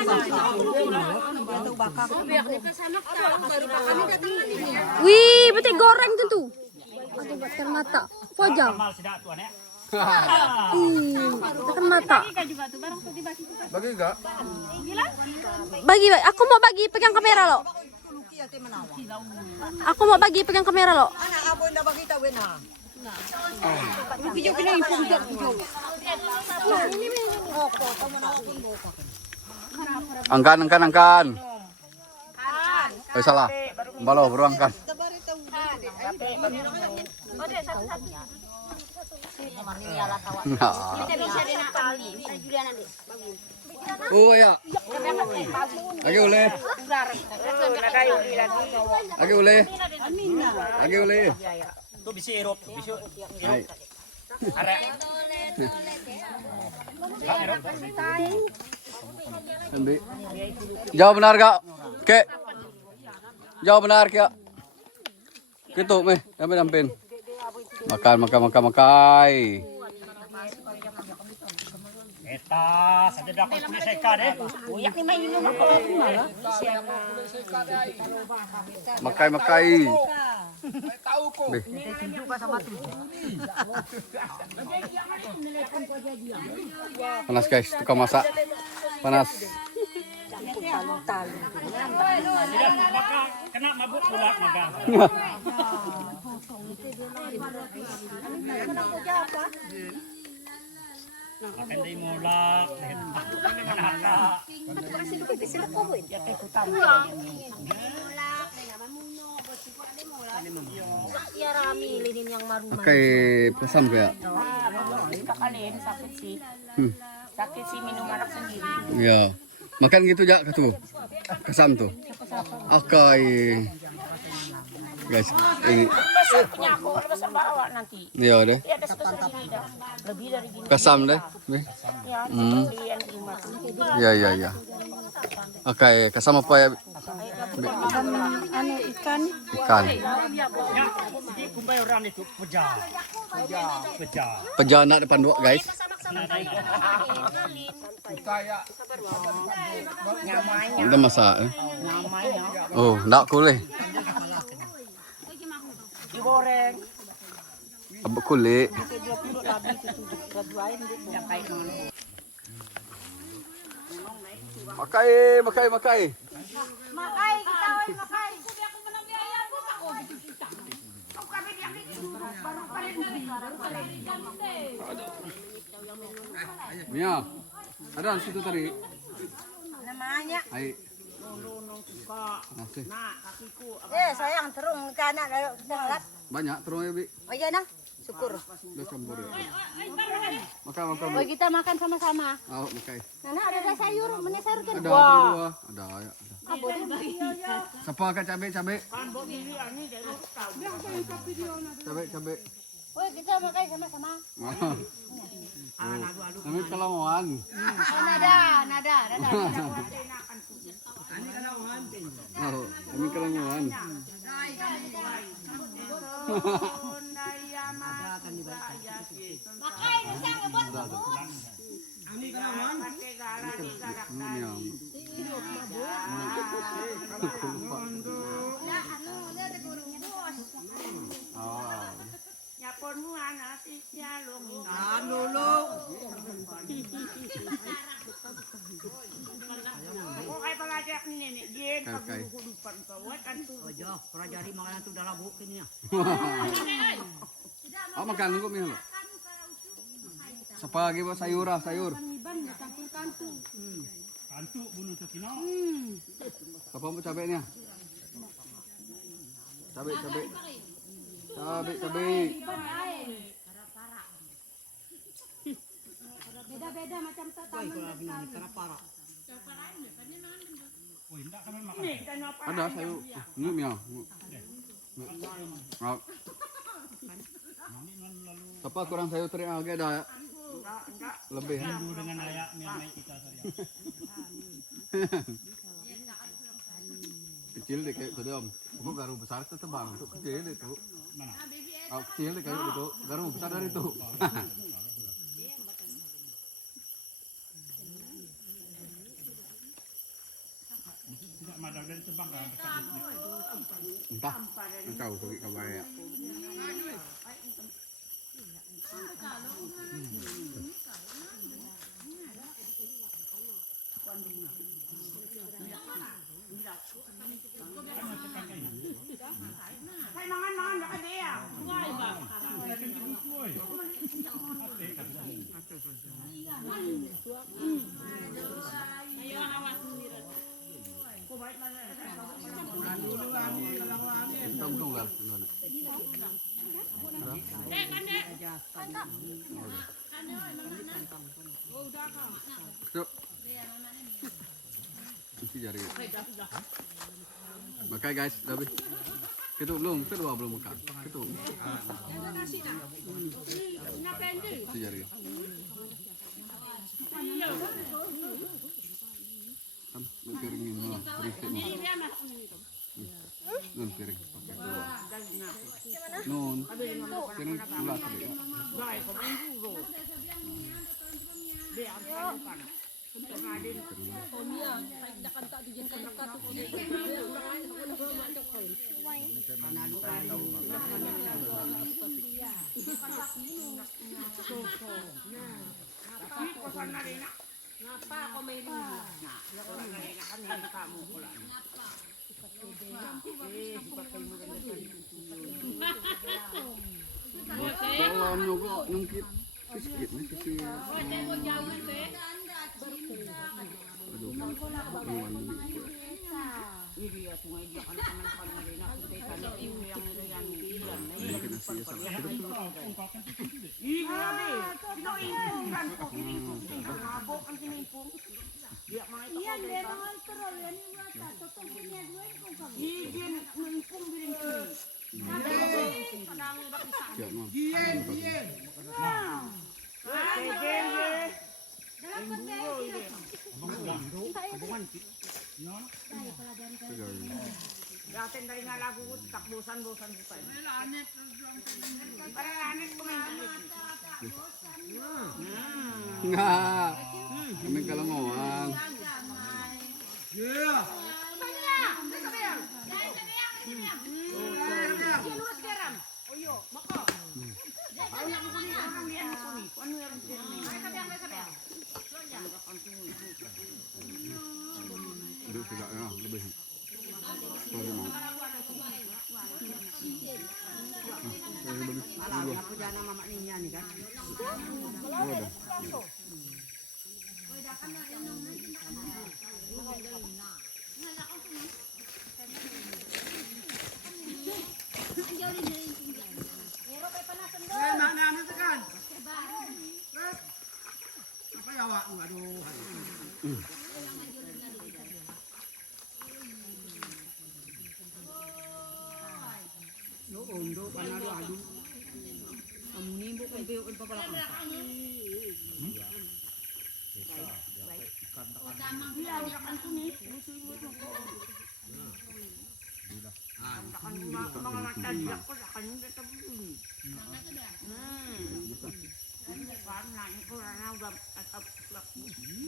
Wih, betul goreng tentu. Aduh, bakar mata. Pojang. Mal sedap tuan ya. Bakar mata. Bagi enggak? Bagi, aku mau bagi pegang kamera lo. Aku mau bagi pegang kamera lo. Angkan. Oh salah. Balo, baru angkan. Oh, deh, satu-satu. Nah. Bisa deh nak kali. Juliana deh. Oh ya. Lagi boleh. Lagi boleh. Tuh bisa Eropa, bisa Hai. Arek. Ambil. Jawab benar kak. Kek. Jawab benar kak. Gitu meh, dampin. Makan. Eta, saja dah aku punya seka deh. Uyak ni main minum apa lagi malah. Makai. Panas guys, tukang masak. Panas. Maka kena mabuk pula maka. Makan dari mulak. Ya rami linin yang marungan. Pakai pesam kayak. Kakalin sakit sih. Sakit sih minum arak sendiri. Ya. Makan gitu jak tuh. Kesam tuh. Oke. Guys, ini Besarnya aku besar bawa nanti. iya deh. Ya ada sebesar ini dah. Lebih dari gini. Kesam deh. Ya, belian di rumah. Iya. Oke, kesam apa ya? Ikan. Ikan. Ya, jadi kumbai orang itu peja. Peja anak depan dua guys. Nyamanya. Udah masak. Namanya. Oh, enggak boleh. Digoreng. Abang kulit. Makai. Makai kita, makai. Mia, ada di situ tadi. Namanya. Hai. Nasi. Sayang terung kanak darat. Banyak terus ya, Bi. Oh iya nah. Syukur. Udah campur ya. Makan. Oh kita makan sama-sama. Oh, makai. Nana ada sayur, mana sayur kan? Ada dua. Ada ya. Ah, boleh. Siapa kat cabe? Cabe. Oh kita makan sama-sama. Kami kelamaan. Oh nada. Oh, kami kelamaan. Makai bisa ngebut. Oh, makan kok mi. Siapa lagi buat sayur? Kantu bunuh tu kino. Siapa mau cabenya? Cabe. Beda-beda macam tamu. Oh, hendak kami makan. Ada sayur. Ini mi. Siapa kurang sayur teri lagi ada ya? Lebih ya? Dulu dengan layak naik kita saja. Kecil deh kayak tadi om. Kamu garu besar itu tebang, untuk kecil itu. Mana? Oh, kecil deh kayak itu, garu besar dari itu. Tidak madal dari Subang kan dekat. Entah, engkau pergi ke Bayak. Yuk. Isi jari. Makai guys, tapi ketuk belum, kedua belum makan. Ketuk. Isi jari. Lu piringin lah, berisik lah. Nun piring. Nun. Piring pula tadi ya. Ngapa kau may Kalau nyogok nyungkit sedikit nih kasi. Aduh, lawan dulu. Ini kena siasat. Yatin dari nga lagu tak bosan-bosan pa. Para lanet kumain. Nggak. Kami kalangoan. Aduh, tidak ya, lebih. Kalau mau. Aku jangan mama ninya nih kan. Udah. Apa ya Wak? Aduh. Ondo panalo adu. Amuni mo kay kayo pa pala.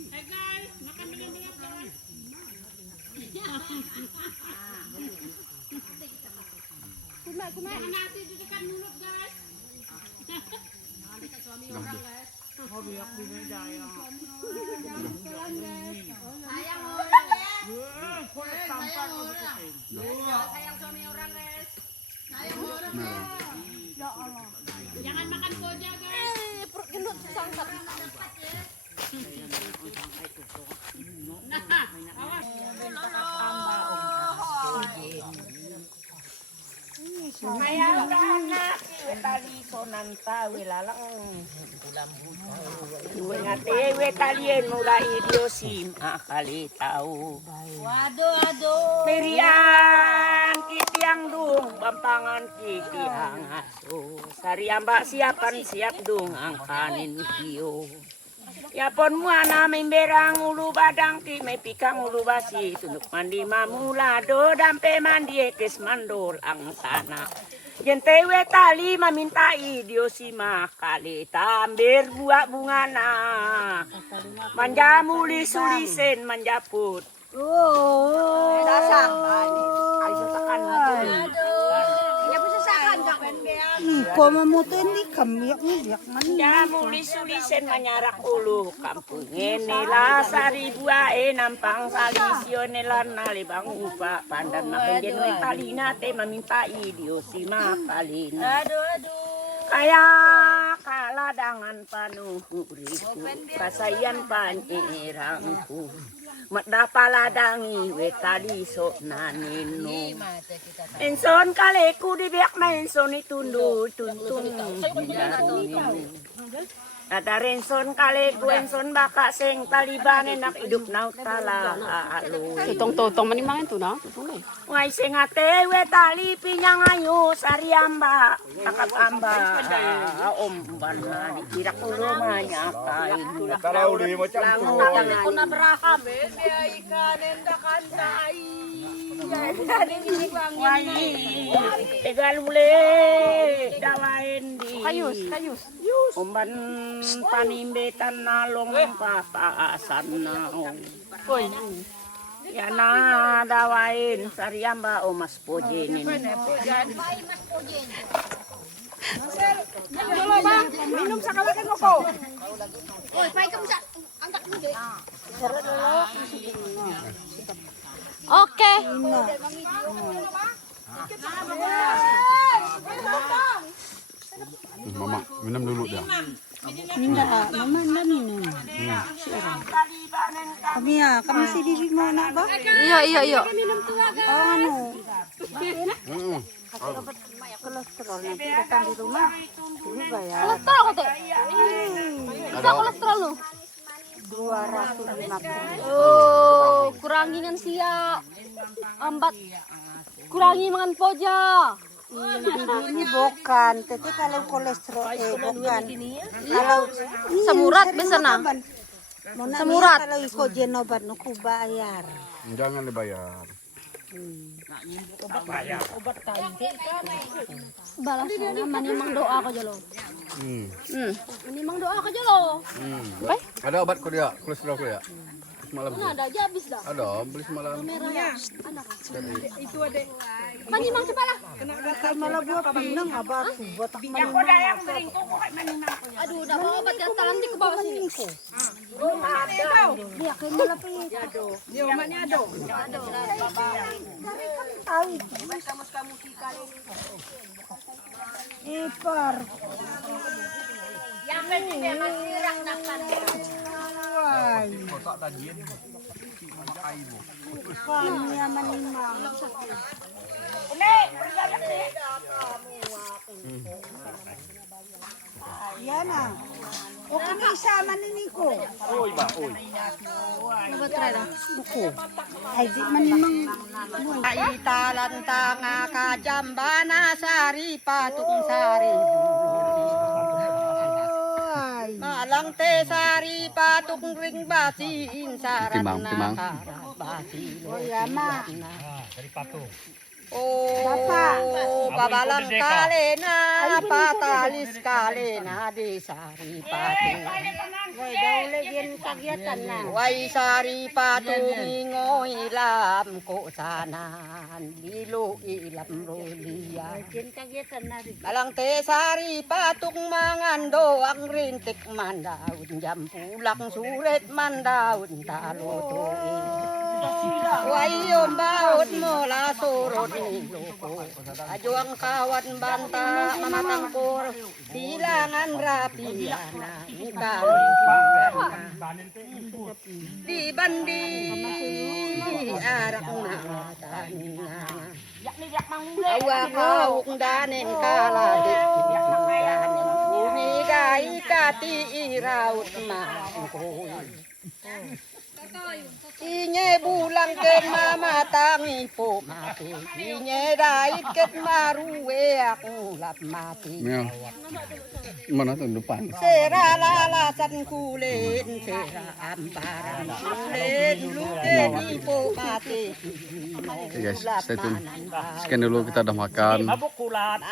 Hey guys, makan banyak-banyak guys. Kumain nasi di dekat mulut guys. Suami orang guys. Mau biak binedaya. Sayang orang ya. Sampah Sayang suami orang guys. Sayang orang ya. Ya Allah. Jangan makan koja guys. Perut gendut sangkat. Nah, awas. Kaya udah anak, tali sonan tawe lalang. Ngate talien mulai idiosim akali tahu. Waduh. Perian kitiang dung, bampangan kitiang aso. Sari ambak siapan siap dung angkanin video. Ya pon muana memberang ulu badang ti me pikang ulu basi tunduk mandi mamula do dampe mandi ekes mandol ang sana. Jentewe tali maminta idio si makali tambir buah bungana. Manja muli sulisen manjaput. Oh. Dasang. Ay sasakan mo. Ko mamuto hindi kami biyak man. Ya muli sulisen manyarak ulu kampung nila sari buae nampang salisyo nila nalibang upa pandan na penjenwe talina te maminta idio si mapalin. Aduh. Kaya kaladangan panuhuriku kasayan panirangku Madapaladangi wetadi so nanino. Enson kaleku di biak maenson itundu tuntun. Ada renson kaleku enson baka seng Taliban enak hidup nautala alo. Tutong-tutong manimang itu na. Tutong eh. Ngai sing ate wetali pinyang ayu sariamba akap amba omban dikira kulo manya kain. Kalau di macam tu. Ako na beraham. Tegal mule dawain di Kayus. umban panimbetan nalong papaasan naong. Ya na dawain sariamba o mas pojenin. Minum sakawakan mo ko. Oy, pai kamu sa angkat mo deh. Oke. Mama, minum dulu dah. Minda, mama na minum. Kami ya, kami si bibi mo na ba? Iya. Oh, ano? Kolesterol nanti datang di rumah. Ini bayar. Kolesterol kok, Teh? Bisa kolesterol lu? 250. Oh, kurangi kan sia. Ambat. Kurangi makan poja. Ini bukan, tapi kalau kolesterol bukan. Kalau Semurat bisa na. Semurat. Kalau ikut jenobat nuku bayar. Jangan dibayar. Balasnya manimang doa ko jalo. Manimang doa ko jalo. Baik. Ada obat kau dia, kolesterol kau ya? Semalam. Mana ada aja habis dah. Ada, beli semalam. Anak. Manimang cepat lah. Kalau malah buat pinang abah tuh buat Aduh, udah bawa obat ya. Nanti ke bawah sini. dia kayak malah pinang. Ipar. Yang penting dia masih rak nakan. Kami manimang. Yan na. O kami isama ni Nico. Ay di manimang. Italanta nga kajambana sari patung sari. Malang te sari patung ring basin saran Timang. basi. O yama. Oh, babalang kalena, patalis kalena di sari patung. Way daw legend kagyatan na. Way sari patung ingoy ilam ko sanan, lilo ilam rolia. Legend kagyatan na rin. Alang te sari patung mangando ang rintik mandaun jam pulang suret mandaun talotoin. Wayom baut mola surot ni loko. Ajo ang kawan banta mamatangkor silangan rapiana di bandi arak na tanina. Awa kau danen kalade umigai kati iraut mangkoi. Inye bulang ken mamatangi po mati. Inye dait ket maruwe aku lap mati. Mia. Mana tuh depan? Sera lalasan kulen, sera amparan kulen, luken po mati. Oke guys, stay tune. Sekian dulu kita udah makan. Mabuk kulat.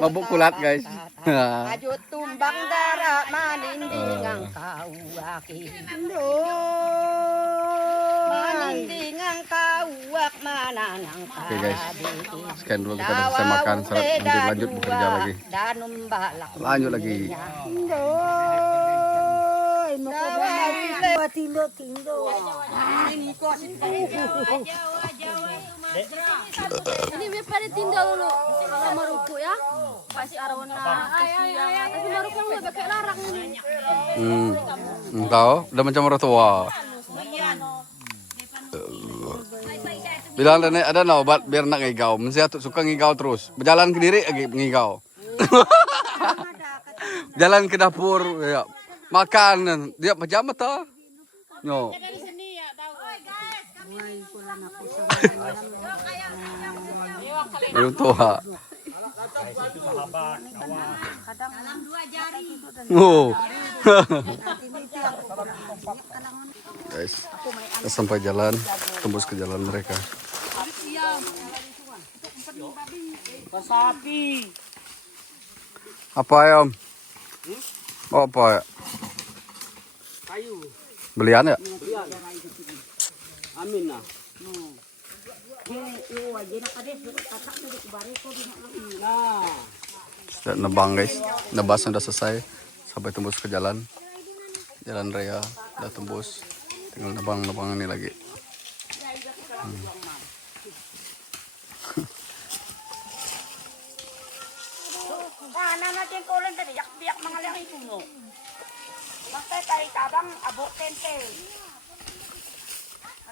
Mabuk kulat guys. Ajo tumbang dara maninding ang kauaki. Maninding ang kauak mananang Oke guys, sekian dulu kita udah selesai makan. Nanti lanjut bekerja lagi. Danum balak. Lanjut lagi. Ndoy, mo ko tindo. Ini biar pada tinggal dulu. Kalau maruku ya. Pasti arawan na. Tapi maruku yang lebih kayak larang ini. Tahu? Udah macam orang tua. Bilang ada na obat biar nak ngigau. Mesti atuk suka ngigau terus. Berjalan ke diri lagi ngigau. Jalan ke dapur ya. Makan dia pajama ta. Yo. Dari sini ya tahu. Belum tua. Oh. Guys, kita sampai jalan, tembus ke jalan mereka. Sapi. Apa ya Om? Oh, apa ya? Kayu. Belian ya? Amin lah. Sudah nebang guys, nebasnya udah selesai. Sampai tembus ke jalan raya, udah tembus. Tinggal nebang ini lagi. Nah, natin ko lang tadi, yak-biyak mga lang ito mo. Basta tayo tabang abok tente.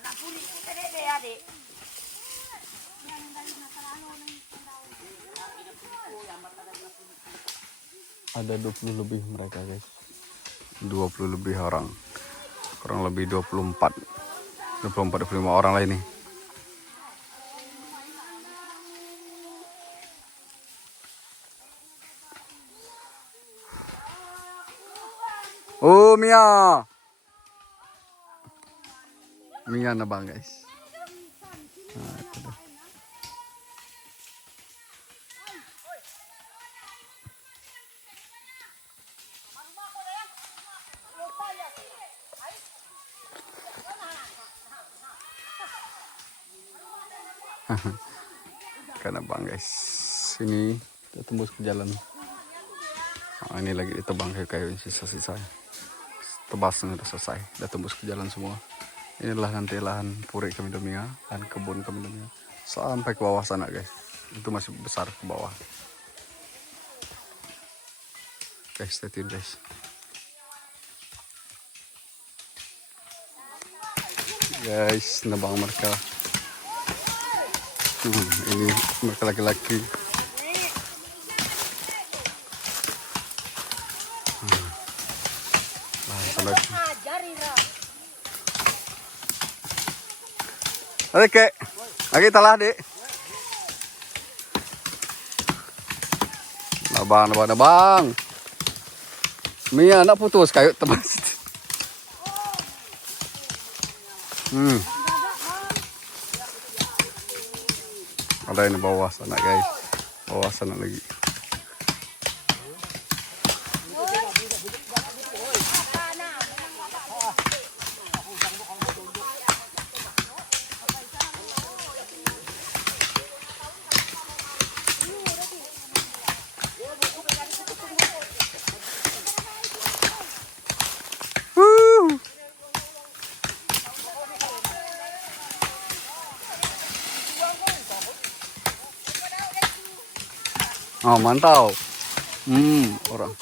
Anak puli ko tadi deh adik. Ada 20 lebih mereka guys. 20 lebih orang. Kurang lebih 24 25 orang lah ini. Oh Mia. Mia nebang guys. Nah, itu dah. Karena bang guys, sini kita tembus ke jalan. Nah, ini lagi ditebang kayu sisa-sisa. Tebasnya udah selesai, udah tembus ke jalan semua. Inilah nanti lahan puri kami domia, lahan kebun kami domia, sampai ke bawah sana guys. Itu masih besar ke bawah. Guys, stay tune guys. Guys, nebang mereka. Ini mereka laki-laki. Ada kek, lagi talah dek. Nabang. Mia nak putus kayu tebas. Ada ini bawah sana guys, bawah sana lagi. Oh mantap. Orang.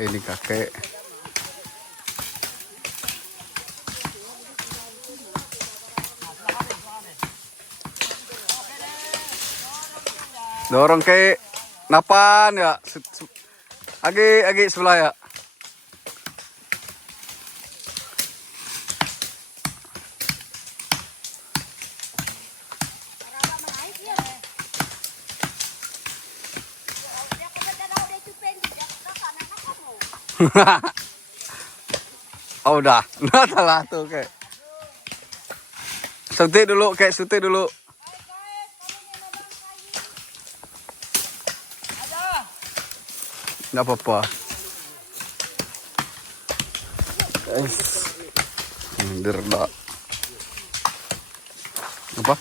Ini kakek. Dorong ke napan ya. Agi sebelah ya. Oh udah, nah salah tuh kayak. Suntik dulu, suntik dulu. Nggak apa-apa. Dirda. Apa?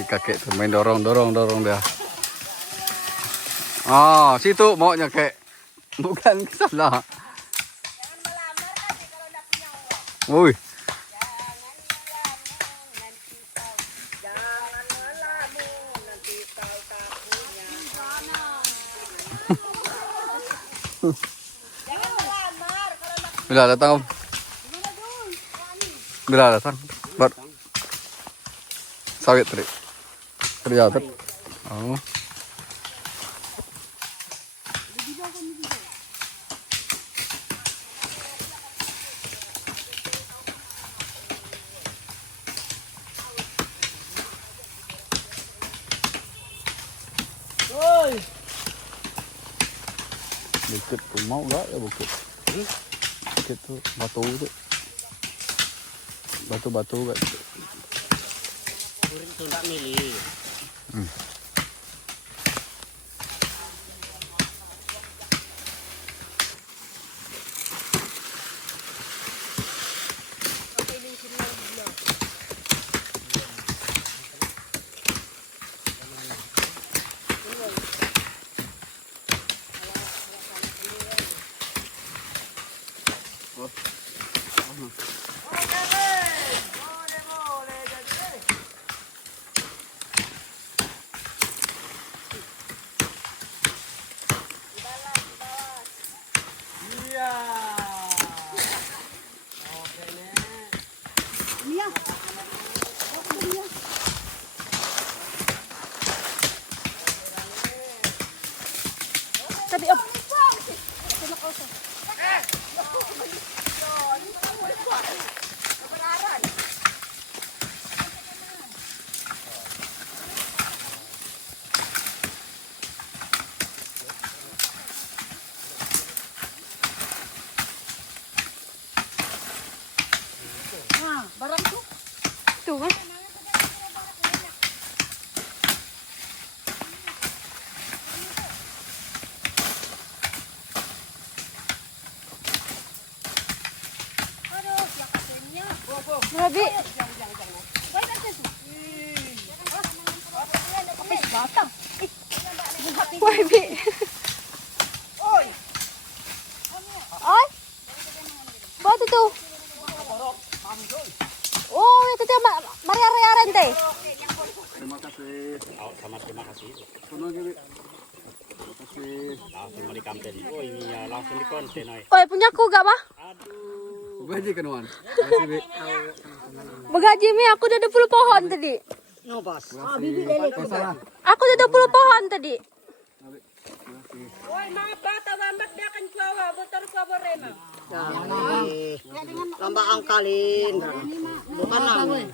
Di kakek tuh main dorong dia. Ah, situ maunya kek. Bukan ke sana. Woi. Bila datang Om? Bila datang? Sawit tadi. Kerja tadi. Oh. Bukit tuh mau gak ya bukit? Bukit tuh batu tuh. Batu-batu gak? Kuring tuh nggak milih. Tapi Om. Tuh kan. Nabi. Wah, Bi. Oi. Batu tuh. Oh, itu dia Maria Rea Rente. Terima kasih. Sama terima kasih. Terima kasih. Terima kasih. Langsung di konten. Oh ini ya langsung di konten. Oh, punyaku gak mah? Aduh. Gaji kan Wan? Terima kasih. Begaji mi aku udah 20 pohon tadi. Nobas. Salah. Aku udah 20 pohon tadi. Oi, mga bata, mamat na kan kawa, butar ka ba rin? Lamba angkalin. Bukan lang.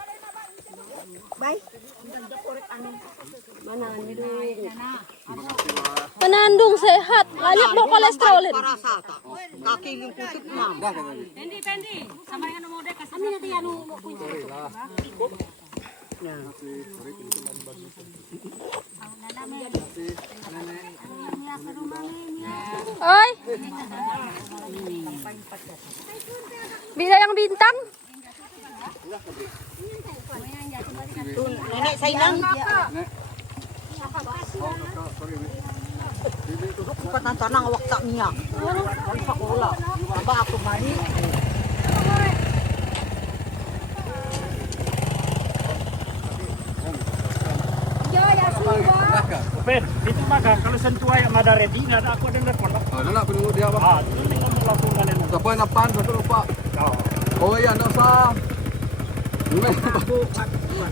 Penandung sehat, banyak mau kolesterolin. Parasata. Kaki limputut mam. Pendi. Sama dengan mode kasih nanti anu mau kunci. Oi. Bila yang bintang. Nenek sayang. Bukan tanang awak tak minyak. Kalau sekolah, apa aku mandi? Ben, itu maka kalau sentuh ayam ada ready, nggak ada aku ada telepon. Oh, nak penunggu dia apa? Ah, itu nih ngomong langsung kan ini. Siapa yang napan? Betul lupa. Oh. Oh iya, nggak usah.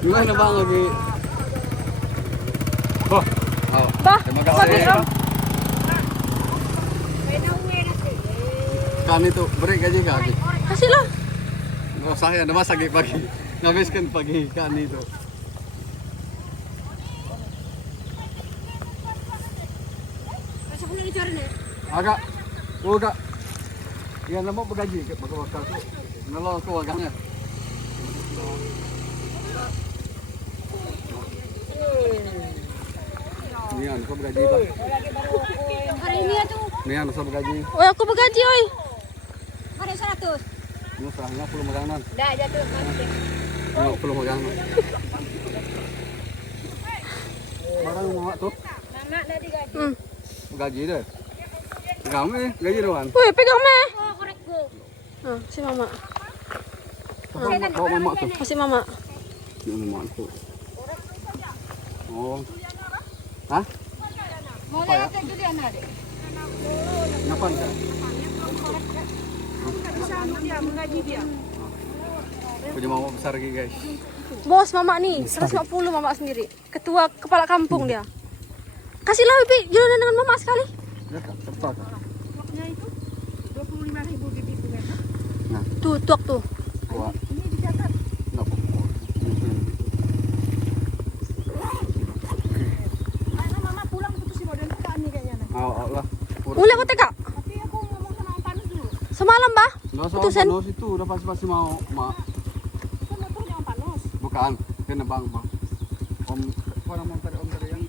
Gimana bang lagi? Oh, Oh, Bah, terima sabi kasih. Om. Kan itu beri gaji kaki. Kasih lah. Nggak usah ya, ada masak pagi. Ngabiskan pagi kan itu. Agak, agak. Yang nama bergaji ke bakal tu. Nolong ke wagangnya. Ni anu kau bergaji pak. Hari ini tuh Ni anu kau bergaji. Oh, aku begaji oi. ada 100. Ni sahnya perlu magangan. Dah jatuh. Ni perlu magangan. Barang mau tuh. Mama tadi gaji. Gaji deh. Kamu gaji doang. Wih, pegang meh. Oh, korek go. Si mama. Bawa mama tuh. Kasih mama. Ini mama tuh. Oh. Hah? Mau lihat kayak gini anak deh. Kenapa enggak? Dia menggaji dia. Punya mama besar lagi guys. Bos mama nih, 150 mama sendiri. Ketua kepala kampung dia. Kasihlah Bibi, jalan dengan mama sekali. Lihat tak? Serta tak? Waknya itu 25.000 bibit bunga. Tuh, tuak tuh. Tua. Ini dicatat. Enggak apa-apa. Karena mama pulang putus si modern bukaan nih kayaknya. Allah. Boleh kok teka? Tapi aku ngomong sama Om Panus dulu. Semalam, Bah. Nggak soal Putusan. Panus itu udah pasti mau, mak. Itu motornya Om Panus. Bukan, dia nebang bang. Om, apa nama tadi om tadi yang